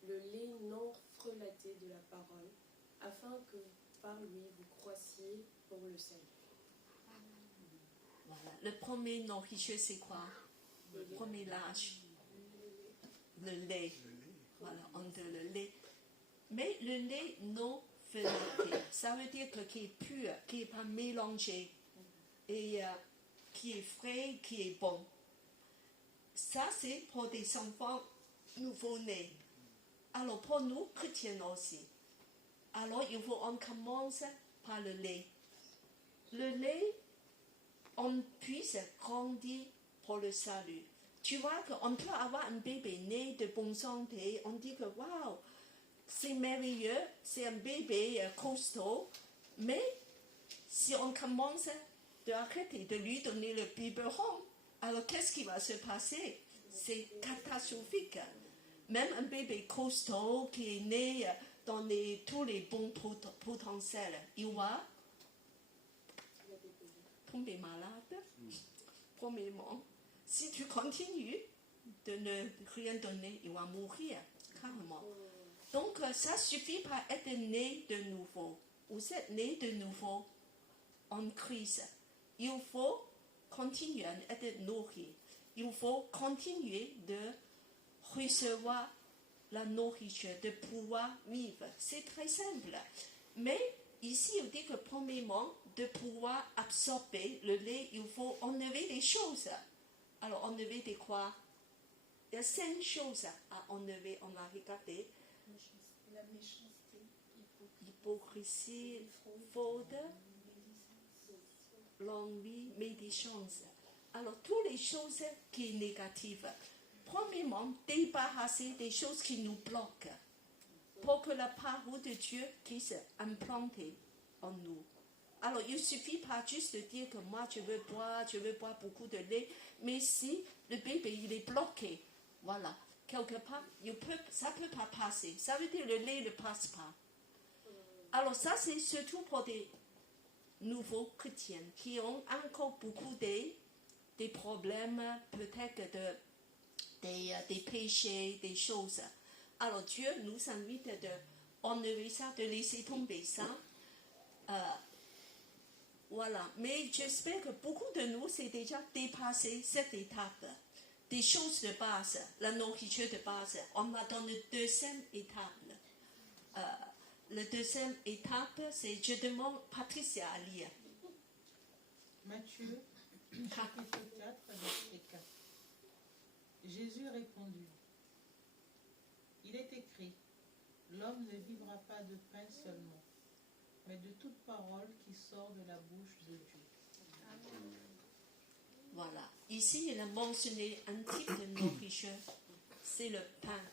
le lait non frelaté de la parole, afin que par lui vous croissiez pour le salut. Voilà. Le premier nourriture, c'est quoi? Le premier lâche. Le lait. Voilà, on dit le lait. Mais le lait non frelaté, ça veut dire qu'il est pur, qu'il n'est pas mélangé, et qui est frais, qui est bon. Ça, c'est pour des enfants nouveau-nés. Alors, pour nous, chrétiens aussi. Alors, on commence par le lait. Le lait, on puisse grandir pour le salut. Tu vois qu'on peut avoir un bébé né de bonne santé, on dit que waouh, c'est merveilleux, c'est un bébé costaud, mais si on commence d'arrêter de lui donner le biberon, alors qu'est-ce qui va se passer? C'est catastrophique. Même un bébé costaud qui est né dans tous les bons potentiels, il va tomber malade. Premièrement, si tu continues de ne rien donner, il va mourir carrément. Donc, ça ne suffit pas d'être né de nouveau. Vous êtes né de nouveau en Christ. Il faut continuer à être nourri. Il faut continuer de recevoir la nourriture, de pouvoir vivre. C'est très simple. Mais ici, on dit que premièrement, de pouvoir absorber le lait, il faut enlever des choses. Alors, enlever des quoi? il y a 5 choses à enlever. On va regarder. La méchanceté, Hypocrisie, fraude, l'ennui, médisance. Alors, toutes les choses qui sont négatives. Premièrement, débarrasser des choses qui nous bloquent pour que la parole de Dieu puisse implanter en nous. Alors, il ne suffit pas juste de dire que moi, je veux boire beaucoup de lait, mais si le bébé, il est bloqué, voilà, quelque part, ça ne peut pas passer. Ça veut dire que le lait ne passe pas. Alors, ça, c'est surtout pour des nouveaux chrétiens qui ont encore beaucoup des problèmes, peut-être des péchés, des choses. Alors, Dieu nous invite d'enlever ça, de laisser tomber ça. Voilà, mais j'espère que beaucoup de nous, c'est déjà dépassé cette étape. Des choses de base, la nourriture de base. On va dans la deuxième étape. La deuxième étape, c'est, je demande Patricia à lire. Matthieu, chapitre 4, verset 4. Jésus répondit, il est écrit, l'homme ne vivra pas de pain seulement, mais de toute parole qui sort de la bouche de Dieu. Voilà. Ici, il a mentionné un type de nourriture, c'est le pain.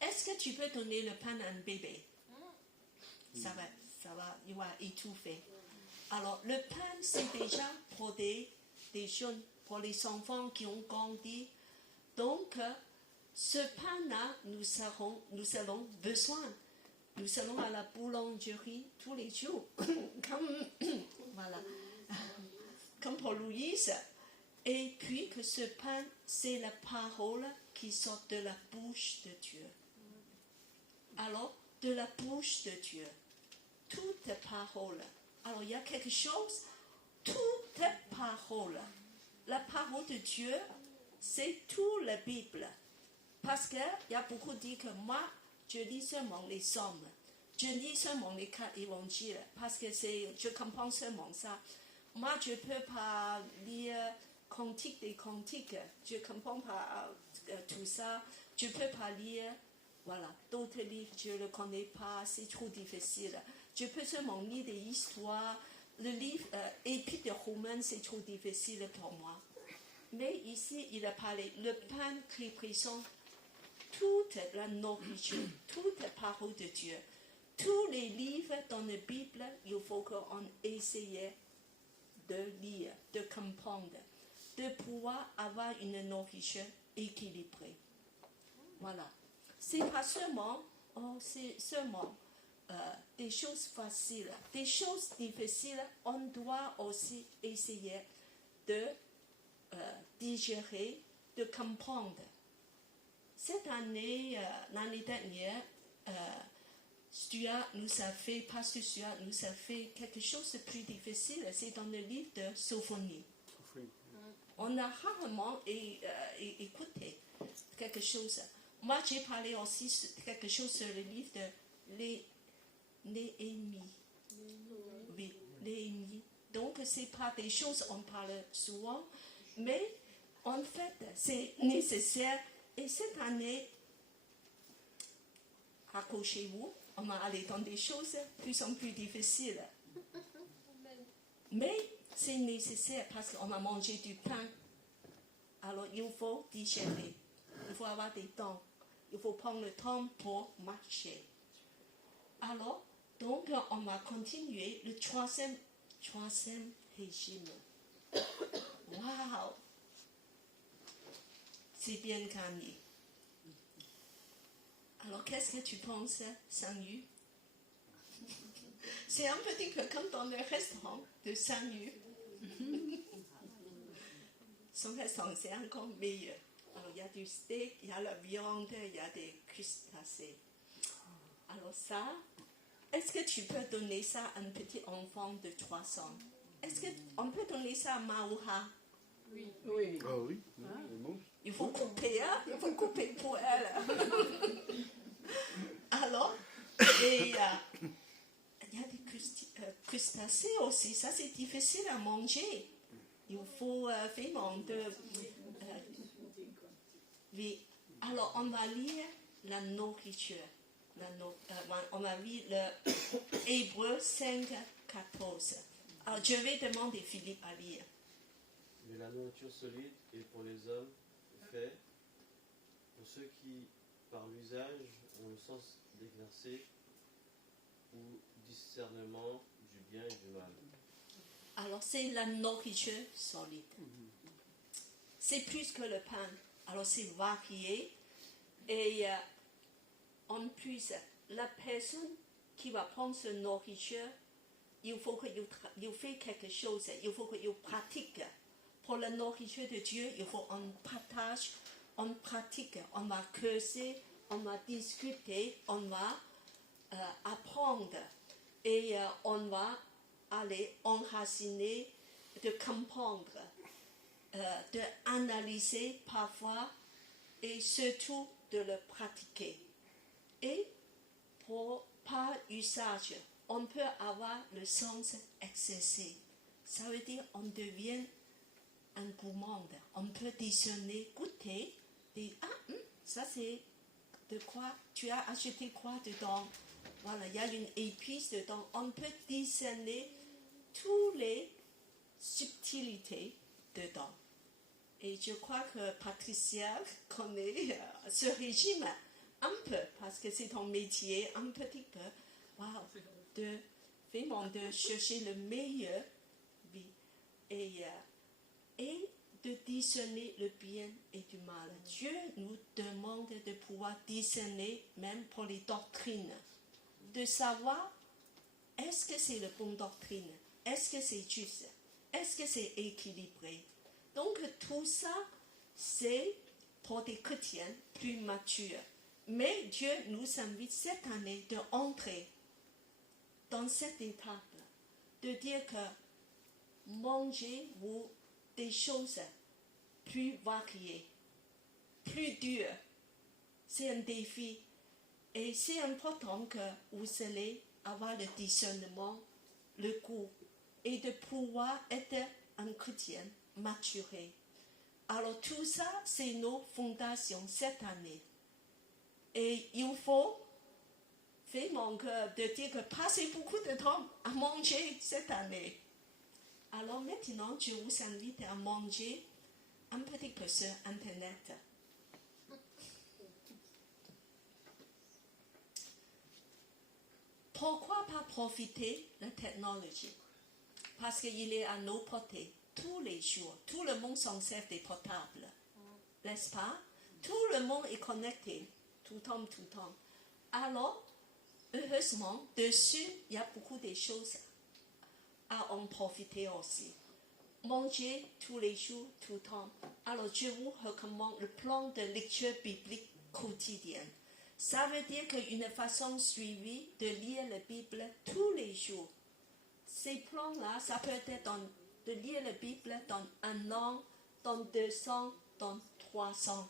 Est-ce que tu peux donner le pain à un bébé? Ça va, il va étouffer. Alors, le pain, c'est déjà pour des jeunes, pour les enfants qui ont grandi. Donc, ce pain-là, nous avons besoin. Nous allons à la boulangerie tous les jours, comme pour Louise. Et puis que ce pain, c'est la parole qui sort de la bouche de Dieu. Alors, de la bouche de Dieu, toute parole. Alors, il y a quelque chose, toute parole. La parole de Dieu, c'est toute la Bible. Parce qu'il y a beaucoup qui disent que moi, je lis seulement les psaumes. Je lis seulement les 4 évangiles. Parce que je comprends seulement ça. Moi, je ne peux pas lire Cantique des Cantiques. Je ne comprends pas tout ça. Je ne peux pas lire, voilà, d'autres livres, je ne le connais pas. C'est trop difficile. Je peux seulement lire des histoires. Le livre Épître de Romains, c'est trop difficile pour moi. Mais ici, il a parlé, le pain qui présente toute la nourriture, toute la parole de Dieu. Tous les livres dans la Bible, il faut qu'on essaye de lire, de comprendre, de pouvoir avoir une nourriture équilibrée. Voilà. C'est pas seulement, des choses faciles. Des choses difficiles, on doit aussi essayer de digérer, de comprendre. Cette année, l'année dernière, Pasteur Stuart nous a fait quelque chose de plus difficile. C'est dans le livre de Sophonie. On a rarement écouté quelque chose. Moi, j'ai parlé aussi de quelque chose sur le livre de Néhémie. Oui, Néhémie. Donc, ce n'est pas des choses qu'on parle souvent, mais en fait, c'est nécessaire. Et cette année, accrochez-vous, on va aller dans des choses de plus en plus difficiles. Mais c'est nécessaire parce qu'on a mangé du pain. Alors, il faut digérer. Il faut avoir des temps. Il faut prendre le temps pour marcher. Alors, donc, on va continuer le troisième régime. Waouh! C'est bien gagné. Alors, qu'est-ce que tu penses, Saint-Yu? C'est un petit peu comme dans le restaurant de Saint-Yu. Son restaurant, c'est encore meilleur. Alors, il y a du steak, il y a la viande, il y a des crustacés. Alors ça, est-ce que tu peux donner ça à un petit enfant de 3 ans? Est-ce qu'on peut donner ça à Maouha? Oui. Ah oui, bon. Il faut couper, hein? Il faut couper pour elle. Alors, il y a des crustacés aussi. Ça, c'est difficile à manger. Il faut vraiment Alors, on va lire la nourriture. On va lire le Hébreu 5, 14. Alors, je vais demander Philippe à lire. Mais la nourriture solide est pour les hommes faits, pour ceux qui, par l'usage, ont le sens d'éclairci ou discernement du bien et du mal. Alors, c'est la nourriture solide. C'est plus que le pain. Alors, c'est varié. Et en plus, la personne qui va prendre cette nourriture, il faut qu'il fasse quelque chose. Il faut qu'il pratique. Pour la nourriture de Dieu, il faut qu'on partage, on pratique. On va causer, on va discuter, on va apprendre. Et on va aller enraciner, de comprendre, d'analyser parfois et surtout de le pratiquer. Et par usage, on peut avoir le sens excessif. Ça veut dire qu'on devient un gourmand. On peut discerner, goûter, dire ça c'est de quoi, tu as acheté quoi dedans? Voilà, il y a une épice dedans. On peut discerner toutes les subtilités dedans. Et je crois que Patricia connaît ce régime un peu, parce que c'est ton métier, un petit peu, vraiment de chercher le meilleur et de discerner le bien et du mal. Dieu nous demande de pouvoir discerner, même pour les doctrines, de savoir est-ce que c'est la bonne doctrine, est-ce que c'est juste, est-ce que c'est équilibré. Donc tout ça, c'est pour des chrétiens plus matures. Mais Dieu nous invite cette année d'entrer dans cette étape, de dire que mangez-vous des choses plus variées, plus dures. C'est un défi. Et c'est important que vous allez avoir le discernement, le goût, et de pouvoir être un chrétien maturé. Alors tout ça, c'est nos fondations cette année. Et il faut vraiment de dire que passez beaucoup de temps à manger cette année. Alors maintenant, je vous invite à manger un petit peu sur Internet. Pourquoi pas profiter de la technologie? Parce qu'il est à nos portées tous les jours. Tout le monde s'en sert des portables, n'est-ce pas? Tout le monde est connecté, tout le temps. Alors, heureusement, dessus, il y a beaucoup de choses à en profiter aussi. Manger tous les jours, tout le temps. Alors, je vous recommande le plan de lecture biblique quotidienne. Ça veut dire qu'une façon suivie de lire la Bible tous les jours. Ces plans-là, ça peut être de lire la Bible dans 1 an, dans 200, dans 300.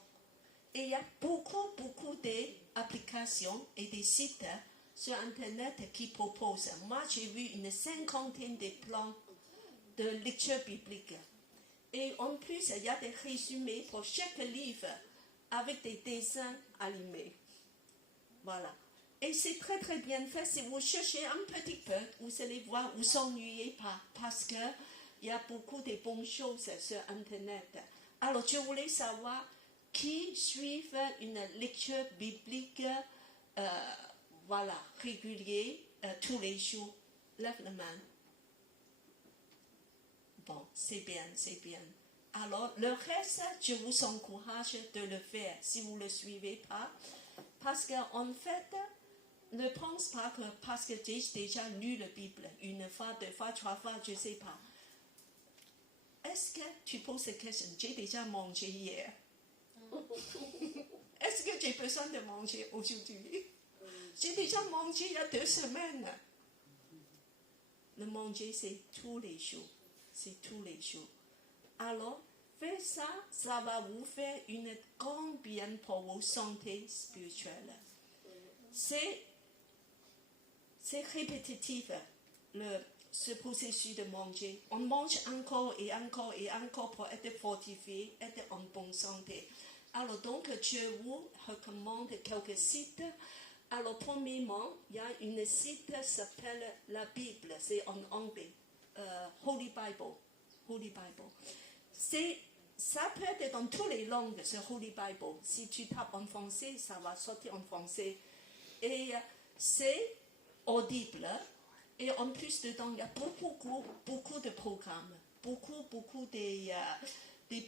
Et il y a beaucoup d'applications et des sites sur Internet qui proposent. Moi, j'ai vu une 50aine de plans de lecture biblique. Et en plus, il y a des résumés pour chaque livre avec des dessins animés. Voilà. Et c'est très bien fait. Si vous cherchez un petit peu, vous allez voir, vous ne vous ennuyez pas, parce qu'il y a beaucoup de bonnes choses sur Internet. Alors, je voulais savoir qui suivent une lecture biblique régulière tous les jours. Lève la main. Bon, c'est bien. Alors, le reste, je vous encourage de le faire si vous ne le suivez pas. Parce qu'en fait, ne pense pas que parce que j'ai déjà lu la Bible 1 fois, 2 fois, 3 fois, je ne sais pas. Est-ce que tu poses cette question? J'ai déjà mangé hier. Est-ce que j'ai besoin de manger aujourd'hui? J'ai déjà mangé il y a 2 semaines. Le manger, c'est tous les jours. C'est tous les jours. Alors, faites ça, ça va vous faire une grande bien pour vos santé spirituelle. C'est répétitif, ce processus de manger. On mange encore et encore pour être fortifié, être en bonne santé. Alors donc, je vous recommande quelques sites. Alors premièrement, il y a une site qui s'appelle la Bible, c'est en anglais, Holy Bible. Holy Bible. Ça peut être dans toutes les langues, ce Holy Bible. Si tu tapes en français, ça va sortir en français. Et c'est audible. Et en plus dedans, il y a beaucoup de programmes, beaucoup des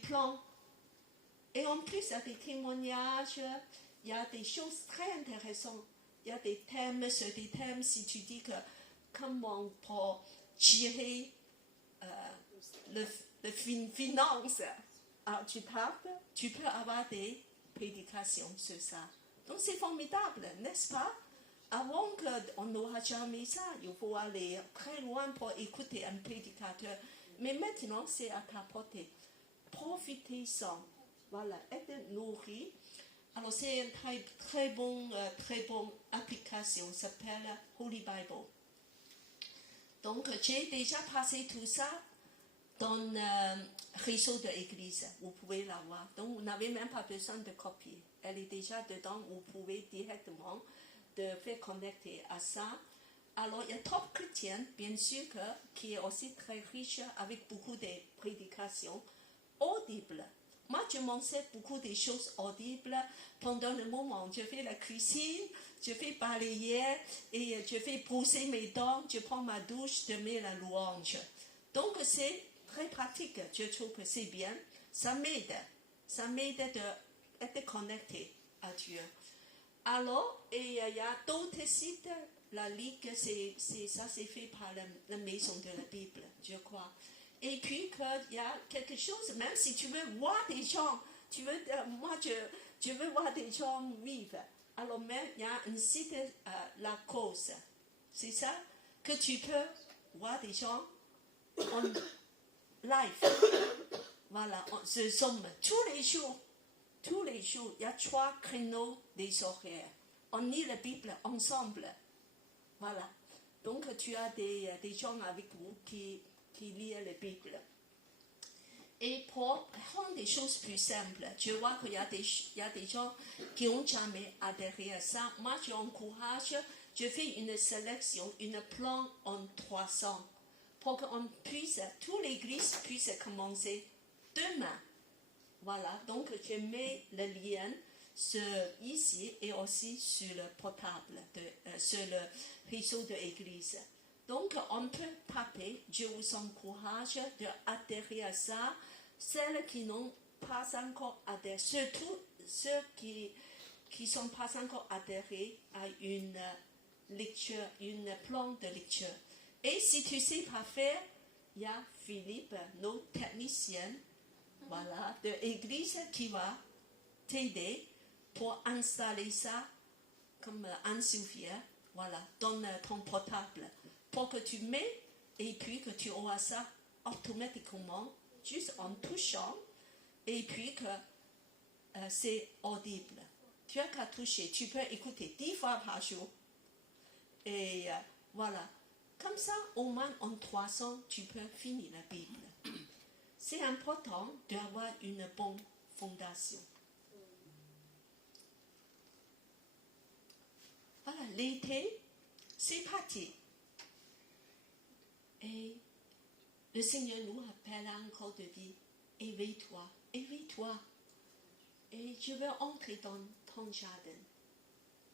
plans. Et en plus, il y a des témoignages, il y a des choses très intéressantes. Il y a des thèmes sur des thèmes, si tu dis que comment pour gérer le finance, alors tu tapes, tu peux avoir des prédications sur ça. Donc c'est formidable, n'est-ce pas? Avant qu'on n'aura jamais ça, il faut aller très loin pour écouter un prédicateur. Mais maintenant, c'est à ta portée. Profitez-en. Voilà, être nourri. Alors, c'est une très bonne application. Ça s'appelle Holy Bible. Donc, j'ai déjà passé tout ça dans le réseau de l'église. Vous pouvez la voir. Donc, vous n'avez même pas besoin de copier. Elle est déjà dedans. Vous pouvez directement de faire connecter à ça. Alors, il y a Top Chrétien, bien sûr, qui est aussi très riche avec beaucoup de prédications audibles. Moi, je m'enseigne beaucoup de choses audibles pendant le moment. Je fais la cuisine, je fais balayer et je fais brosser mes dents, je prends ma douche, je mets la louange. Donc, c'est très pratique. Je trouve que c'est bien. Ça m'aide. Ça m'aide d'être connecté à Dieu. Alors, et il y a d'autres sites. La Ligue, c'est fait par la Maison de la Bible, je crois. Et puis, il y a quelque chose, même si tu veux voir des gens, moi, je veux voir des gens vivre. Alors, même, il y a un site, La Cause. C'est ça, que tu peux voir des gens en live. Voilà, ce Zoom, tous les jours, il y a 3 créneaux des horaires. On lit la Bible ensemble. Voilà. Donc, tu as des gens avec vous qui lisent la Bible. Et pour rendre des choses plus simples, je vois qu'il y a des gens qui n'ont jamais adhéré à ça. Moi, j'encourage, je fais une sélection, une plan en 300 pour qu'on puisse, toute l'église puisse commencer demain. Voilà, donc je mets le lien ici et aussi sur le portable, sur le réseau de l'église. Donc, on peut taper, je vous encourage d'adhérer à ça. Celles qui n'ont pas encore adhéré, surtout ceux qui ne sont pas encore adhérés à une lecture, une plan de lecture. Et si tu ne sais pas faire, il y a Philippe, notre technicien, voilà, de l'église qui va t'aider pour installer ça comme Anne-Sophie, voilà, dans ton portable, pour que tu mets et puis que tu auras ça automatiquement, juste en touchant, et puis que c'est audible. Tu as qu'à toucher, tu peux écouter 10 fois par jour. Et voilà, comme ça, au moins en 300, tu peux finir la Bible. C'est important d'avoir une bonne fondation. Voilà, l'été, c'est parti. Et le Seigneur nous appelle encore de dire, éveille-toi, éveille-toi. Et je veux entrer dans ton jardin.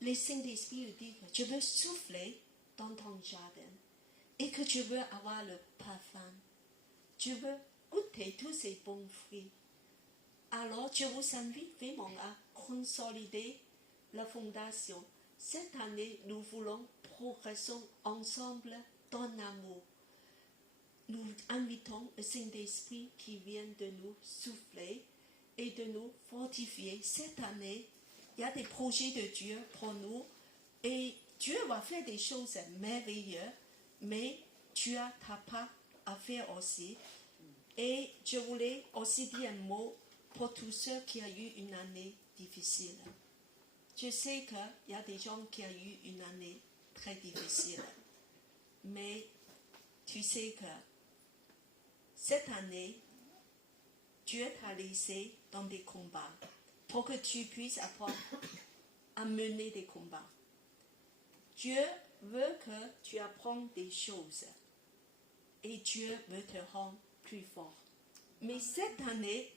Le Saint-Esprit dit que je veux souffler dans ton jardin et que je veux avoir le parfum. Je veux goûter tous ces bons fruits. Alors, je vous invite vraiment à consolider la fondation. Cette année, nous voulons progresser ensemble dans l'amour. Nous invitons le Saint-Esprit qui vient de nous souffler et de nous fortifier. Cette année, il y a des projets de Dieu pour nous et Dieu va faire des choses merveilleuses, mais tu as ta part à faire aussi. Et je voulais aussi dire un mot pour tous ceux qui ont eu une année difficile. Je sais qu'il y a des gens qui ont eu une année très difficile, mais tu sais que cette année, Dieu t'a laissé dans des combats. pour que tu puisses apprendre à mener des combats. Dieu veut que tu apprennes des choses et Dieu veut te rendre plus fort. Mais cette année,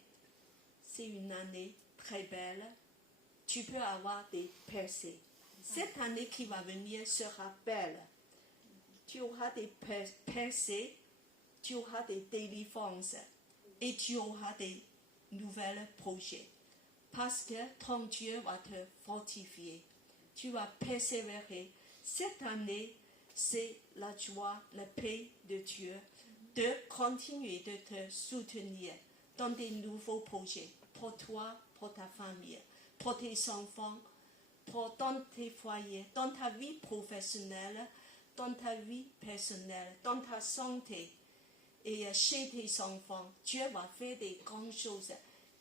c'est une année très belle. Tu peux avoir des percées. Cette année qui va venir sera belle. Tu auras des percées, tu auras des délivrances et tu auras des nouveaux projets. Parce que ton Dieu va te fortifier. Tu vas persévérer. Cette année, c'est la joie, la paix de Dieu de continuer de te soutenir dans des nouveaux projets pour toi, pour ta famille, pour tes enfants, dans tes foyers, dans ta vie professionnelle, dans ta vie personnelle, dans ta santé et chez tes enfants. Dieu va faire des grandes choses.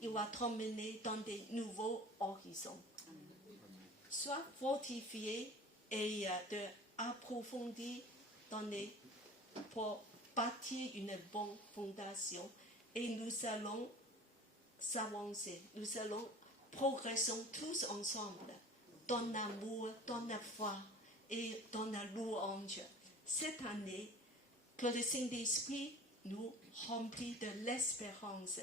Il va t'emmener dans des nouveaux horizons. Sois fortifié et approfondi pour bâtir une bonne fondation. Et nous allons s'avancer. Nous allons progresser tous ensemble dans l'amour, dans la foi et dans la louange. Cette année, que le Saint-Esprit nous remplit de l'espérance.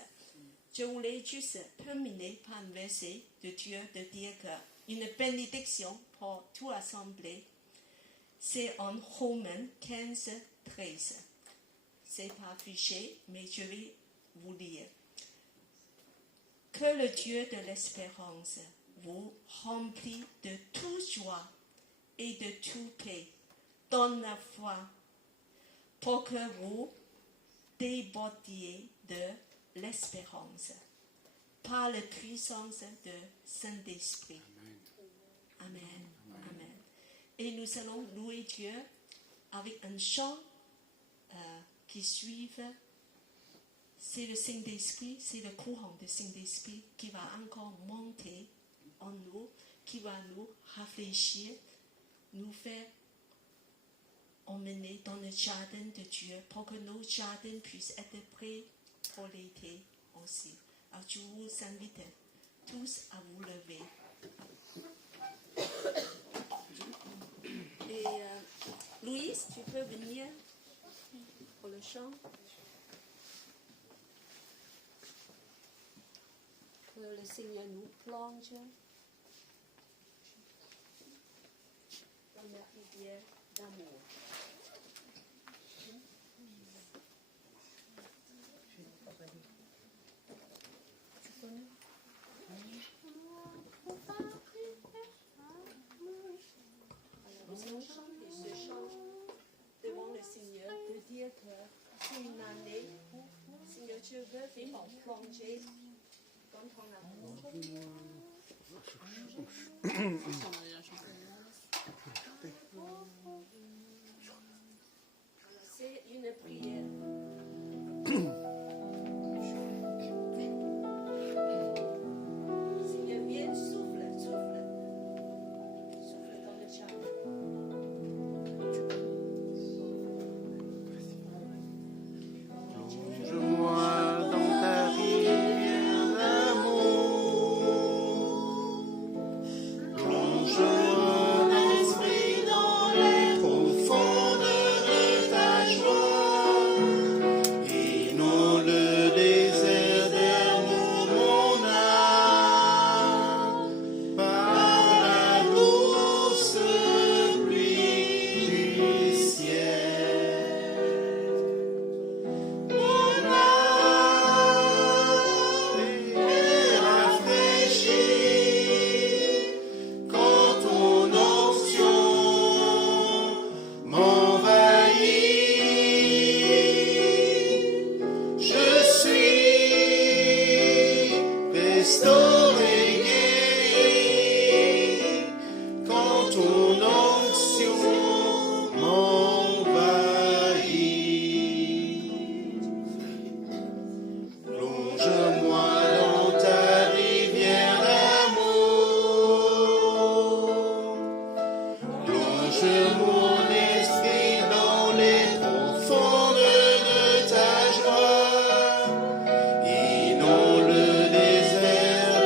Je voulais juste terminer par un verset de Dieu de dire qu'une bénédiction pour toute l'assemblée, c'est en Romains 15, 13. C'est pas affiché, mais je vais vous lire. Que le Dieu de l'espérance vous remplisse de toute joie et de toute paix dans la foi, pour que vous débordiez de l'espérance par la puissance de Saint-Esprit. Amen. Amen. Et nous allons louer Dieu avec un chant qui suit. C'est le Saint-Esprit, c'est le courant du Saint-Esprit qui va encore monter en nous, qui va nous réfléchir, nous faire emmener dans le jardin de Dieu pour que nos jardins puissent être prêts pour l'été aussi. Alors je vous invite tous à vous lever. Et Louise, tu peux venir pour le chant. Que le Seigneur nous plonge dans la rivière d'amour. Nous allons chanter ce chant devant le Seigneur, de dire que c'est une année où Seigneur, je veux vraiment plonger dans ton amour. C'est une prière. Seigneur, viens, souffle, souffle. Souffle dans le jardin. Plonge-moi dans ta rivière d'amour. Plonge-moi l'esprit dans les profondeurs de ta joie. Inonde le désert d'amour, mon âme, par la douce pluie du ciel. Mon âme est rafraîchie quand ton onction m'envahit. Je suis restauré, guéri quand ton onction m'envahit. Plonge-moi dans ta rivière d'amour. Plonge mon esprit dans les profondeurs de ta joie. Inonde le désert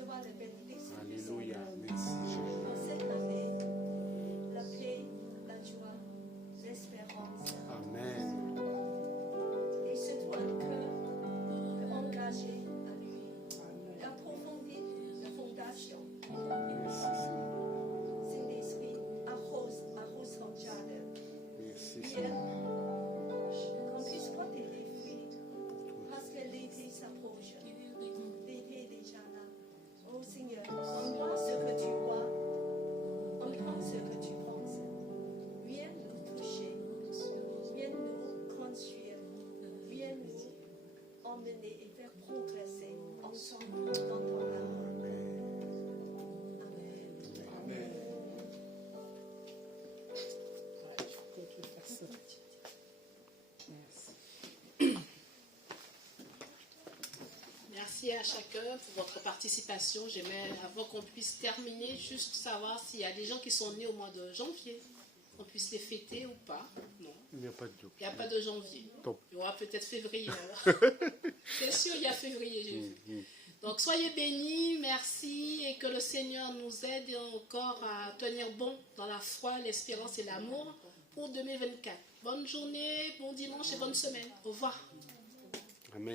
recevoir la bénédiction. Alléluia. Merci. Dans cette année, la paix, la joie, l'espérance. Amen. Et surtout un cœur engagé à lui. Approfondir la fondation. Merci, Seigneur. Saint-Esprit, arrose son jardin. Merci, Bien, Seigneur. qu'on puisse porter des fruits. Parce que l'été s'approche. L'été est déjà là. Oh Seigneur, on voit ce que tu vois. On pense ce que tu penses. Viens nous toucher. Viens nous construire. Viens nous emmener et faire progresser ensemble dans ton amour. Amen. Merci à chacun pour votre participation. J'aimerais, avant qu'on puisse terminer, juste savoir s'il y a des gens qui sont nés au mois de janvier, qu'on puisse les fêter ou pas. Non, Il n'y a pas de doute. il n'y a pas de janvier. Top. Il y aura peut-être février. alors. C'est sûr, il y a février, j'ai vu. Donc soyez bénis, merci, et que le Seigneur nous aide encore à tenir bon dans la foi, l'espérance et l'amour pour 2024. Bonne journée, bon dimanche et bonne semaine. Au revoir. Amen.